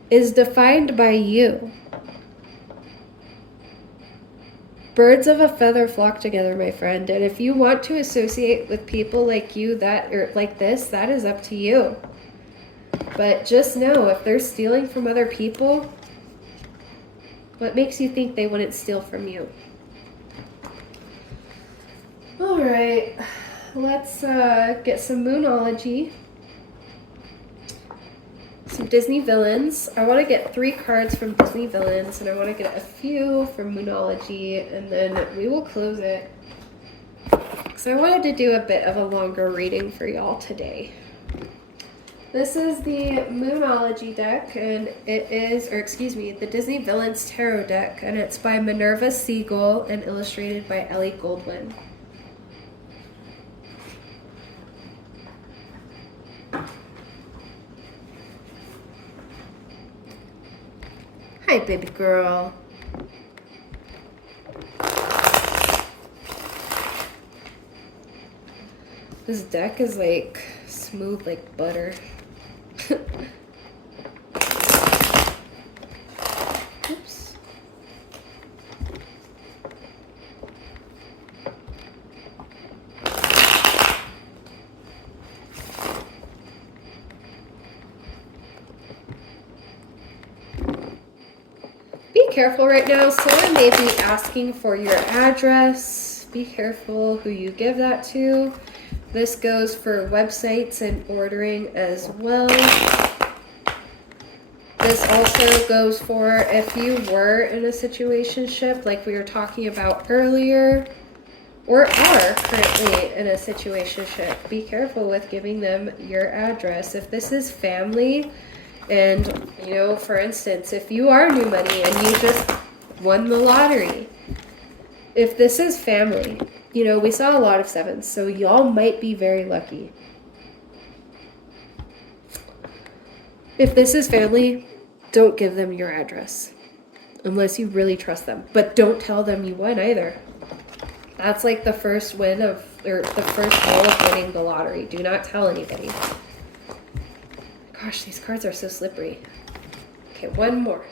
is defined by you. Birds of a feather flock together, my friend. And if you want to associate with people like you like this, that is up to you. But just know, if they're stealing from other people, what makes you think they wouldn't steal from you? All right, let's get some moonology. Some Disney villains. I want to get 3 cards from Disney villains, and I want to get a few from moonology, and then we will close it. So I wanted to do a bit of a longer reading for y'all today. This is the moonology deck, and the Disney Villains Tarot deck, and it's by Minerva Siegel and illustrated by Ellie Goldwyn. Hi, baby girl. This deck is like smooth like butter. Oops. Be careful right now. Someone may be asking for your address. Be careful who you give that to. This goes for websites and ordering as well. This also goes for if you were in a situationship like we were talking about earlier, or are currently in a situationship. Be careful with giving them your address. If this is family, and for instance, if you are new money and you just won the lottery, if this is family, we saw a lot of 7s, so y'all might be very lucky. If this is family, don't give them your address unless you really trust them. But don't tell them you won either. That's like the first the first goal of winning the lottery. Do not tell anybody. Gosh, these cards are so slippery. Okay, one more.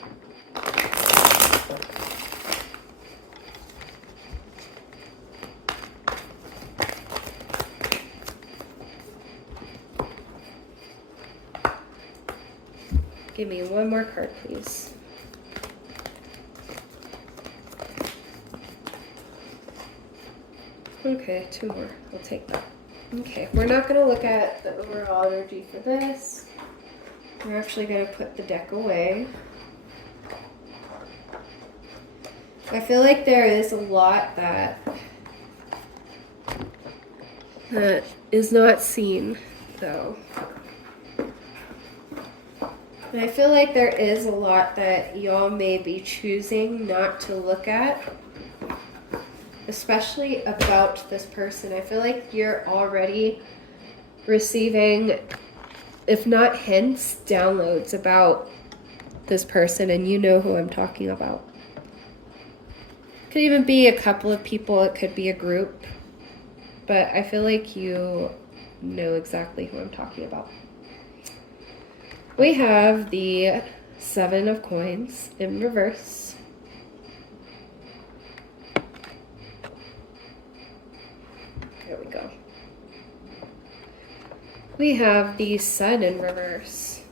Give me one more card, please. Okay, 2 more. I'll take that. Okay, we're not going to look at the overall energy for this. We're actually going to put the deck away. I feel like there is a lot that is not seen, though. And I feel like there is a lot that y'all may be choosing not to look at, especially about this person. I feel like you're already receiving, if not hints, downloads about this person, and you know who I'm talking about. Could even be a couple of people, it could be a group, but I feel like you know exactly who I'm talking about. We have the 7 of coins in reverse. There we go. We have the Sun in reverse.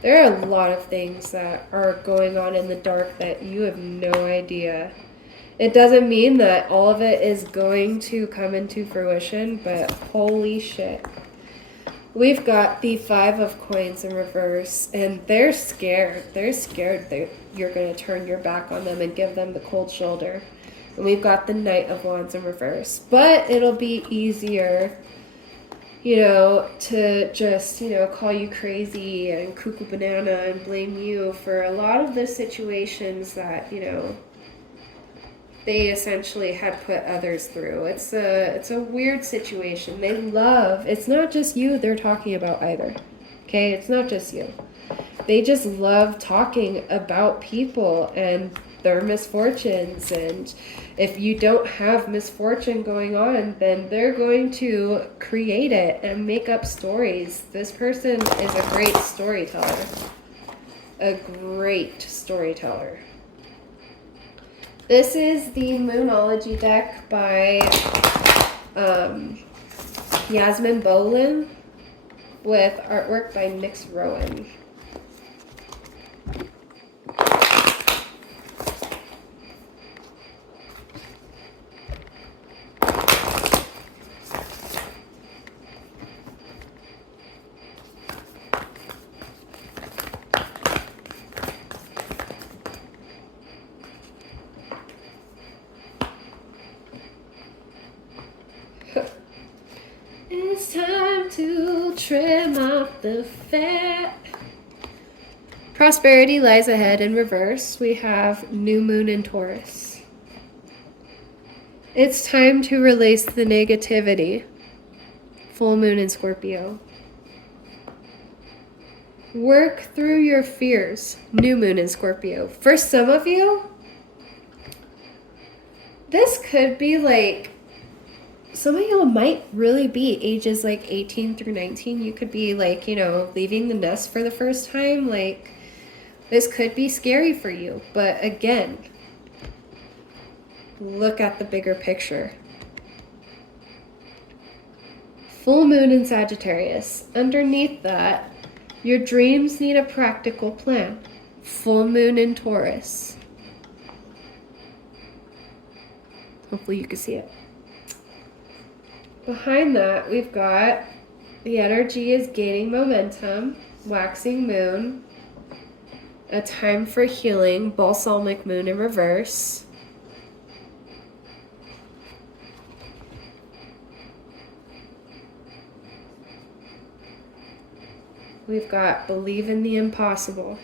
There are a lot of things that are going on in the dark that you have no idea. It doesn't mean that all of it is going to come into fruition, but holy shit. We've got the 5 of coins in reverse, and they're scared. They're scared that you're going to turn your back on them and give them the cold shoulder. And we've got the Knight of Wands in reverse. But it'll be easier, you know, to just, you know, call you crazy and cuckoo banana and blame you for a lot of the situations that, you know, they essentially had put others through. It's a weird situation. They love, it's not just you they're talking about either. Okay, it's not just you. They just love talking about people and their misfortunes, and if you don't have misfortune going on, then they're going to create it and make up stories. This person is a great storyteller. A great storyteller. This is the Moonology deck by Yasmin Bolin with artwork by Nix Rowan. It's time to trim off the fat. Prosperity lies ahead in reverse. We have new moon in Taurus. It's time to release the negativity. Full moon in Scorpio. Work through your fears. New moon in Scorpio. For some of you, this could be like, some of y'all might really be ages like 18 through 19. You could be like, you know, leaving the nest for the first time. Like, this could be scary for you. But again, look at the bigger picture. Full moon in Sagittarius. Underneath that, your dreams need a practical plan. Full moon in Taurus. Hopefully you can see it. Behind that, we've got the energy is gaining momentum, waxing moon, a time for healing, balsamic moon in reverse. We've got believe in the impossible,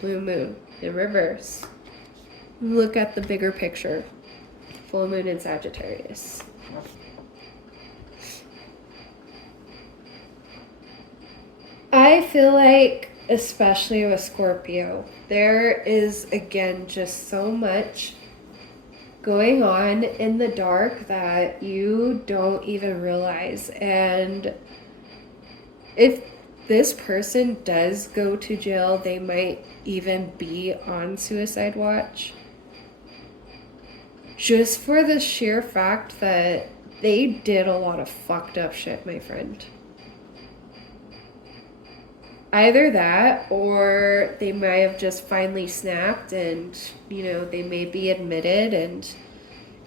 blue moon in reverse. Look at the bigger picture, full moon in Sagittarius. I feel like, especially with Scorpio, there is, again, just so much going on in the dark that you don't even realize. And if this person does go to jail, they might even be on suicide watch. Just for the sheer fact that they did a lot of fucked up shit, my friend. Either that, or they might have just finally snapped and, you know, they may be admitted and,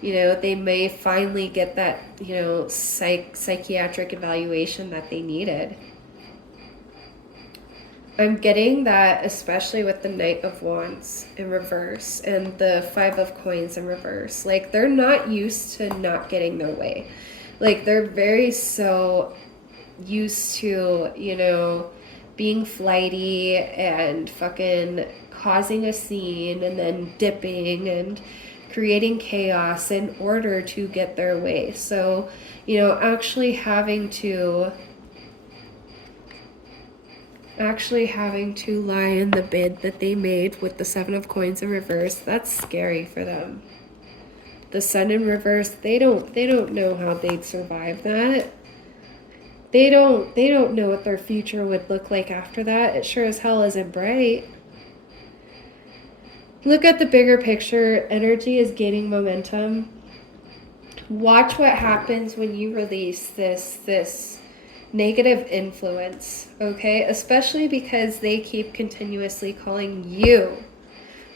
you know, they may finally get that, you know, psychiatric evaluation that they needed. I'm getting that, especially with the Knight of Wands in reverse and the Five of Coins in reverse. Like, they're not used to not getting their way. Like, they're very so used to, you know, being flighty and fucking causing a scene and then dipping and creating chaos in order to get their way. So, you know, actually having to lie in the bid that they made with the Seven of Coins in reverse, that's scary for them. The Sun in reverse, they don't know how they'd survive that. They don't know what their future would look like after that. It sure as hell isn't bright. Look at the bigger picture. Energy is gaining momentum. Watch what happens when you release this negative influence, okay? Especially because they keep continuously calling you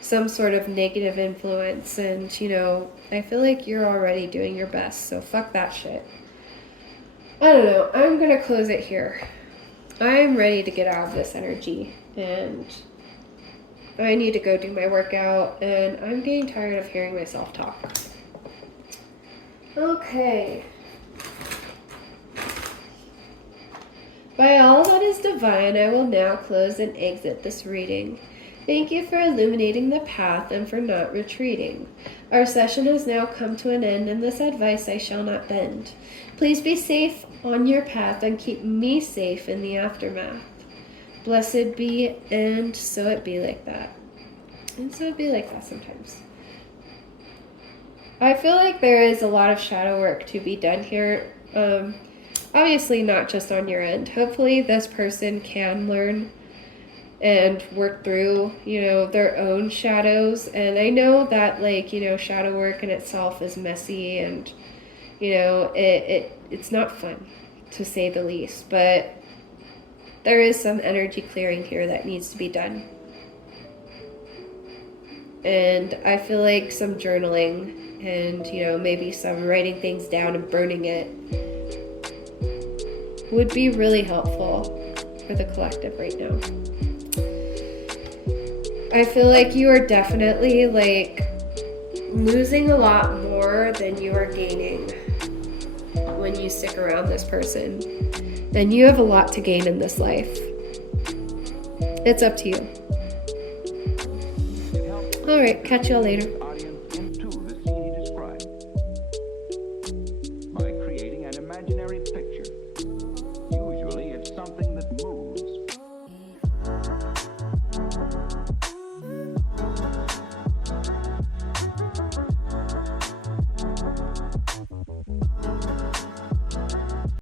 some sort of negative influence. And, you know, I feel like you're already doing your best, so fuck that shit. I don't know. I'm going to close it here. I'm ready to get out of this energy, and I need to go do my workout, and I'm getting tired of hearing myself talk. Okay. By all that is divine, I will now close and exit this reading. Thank you for illuminating the path and for not retreating. Our session has now come to an end, and this advice I shall not bend. Please be safe on your path and keep me safe in the aftermath. Blessed be, and so it be like that. And so it be like that sometimes. I feel like there is a lot of shadow work to be done here. Obviously not just on your end. Hopefully this person can learn and work through, you know, their own shadows. And I know that, like, you know, shadow work in itself is messy, and, you know, it's not fun, to say the least. But there is some energy clearing here that needs to be done. And I feel like some journaling and, you know, maybe some writing things down and burning it would be really helpful for the collective right now. I feel like you are definitely, like, losing a lot more than you are gaining when you stick around this person. And you have a lot to gain in this life. It's up to you. Alright, catch y'all later.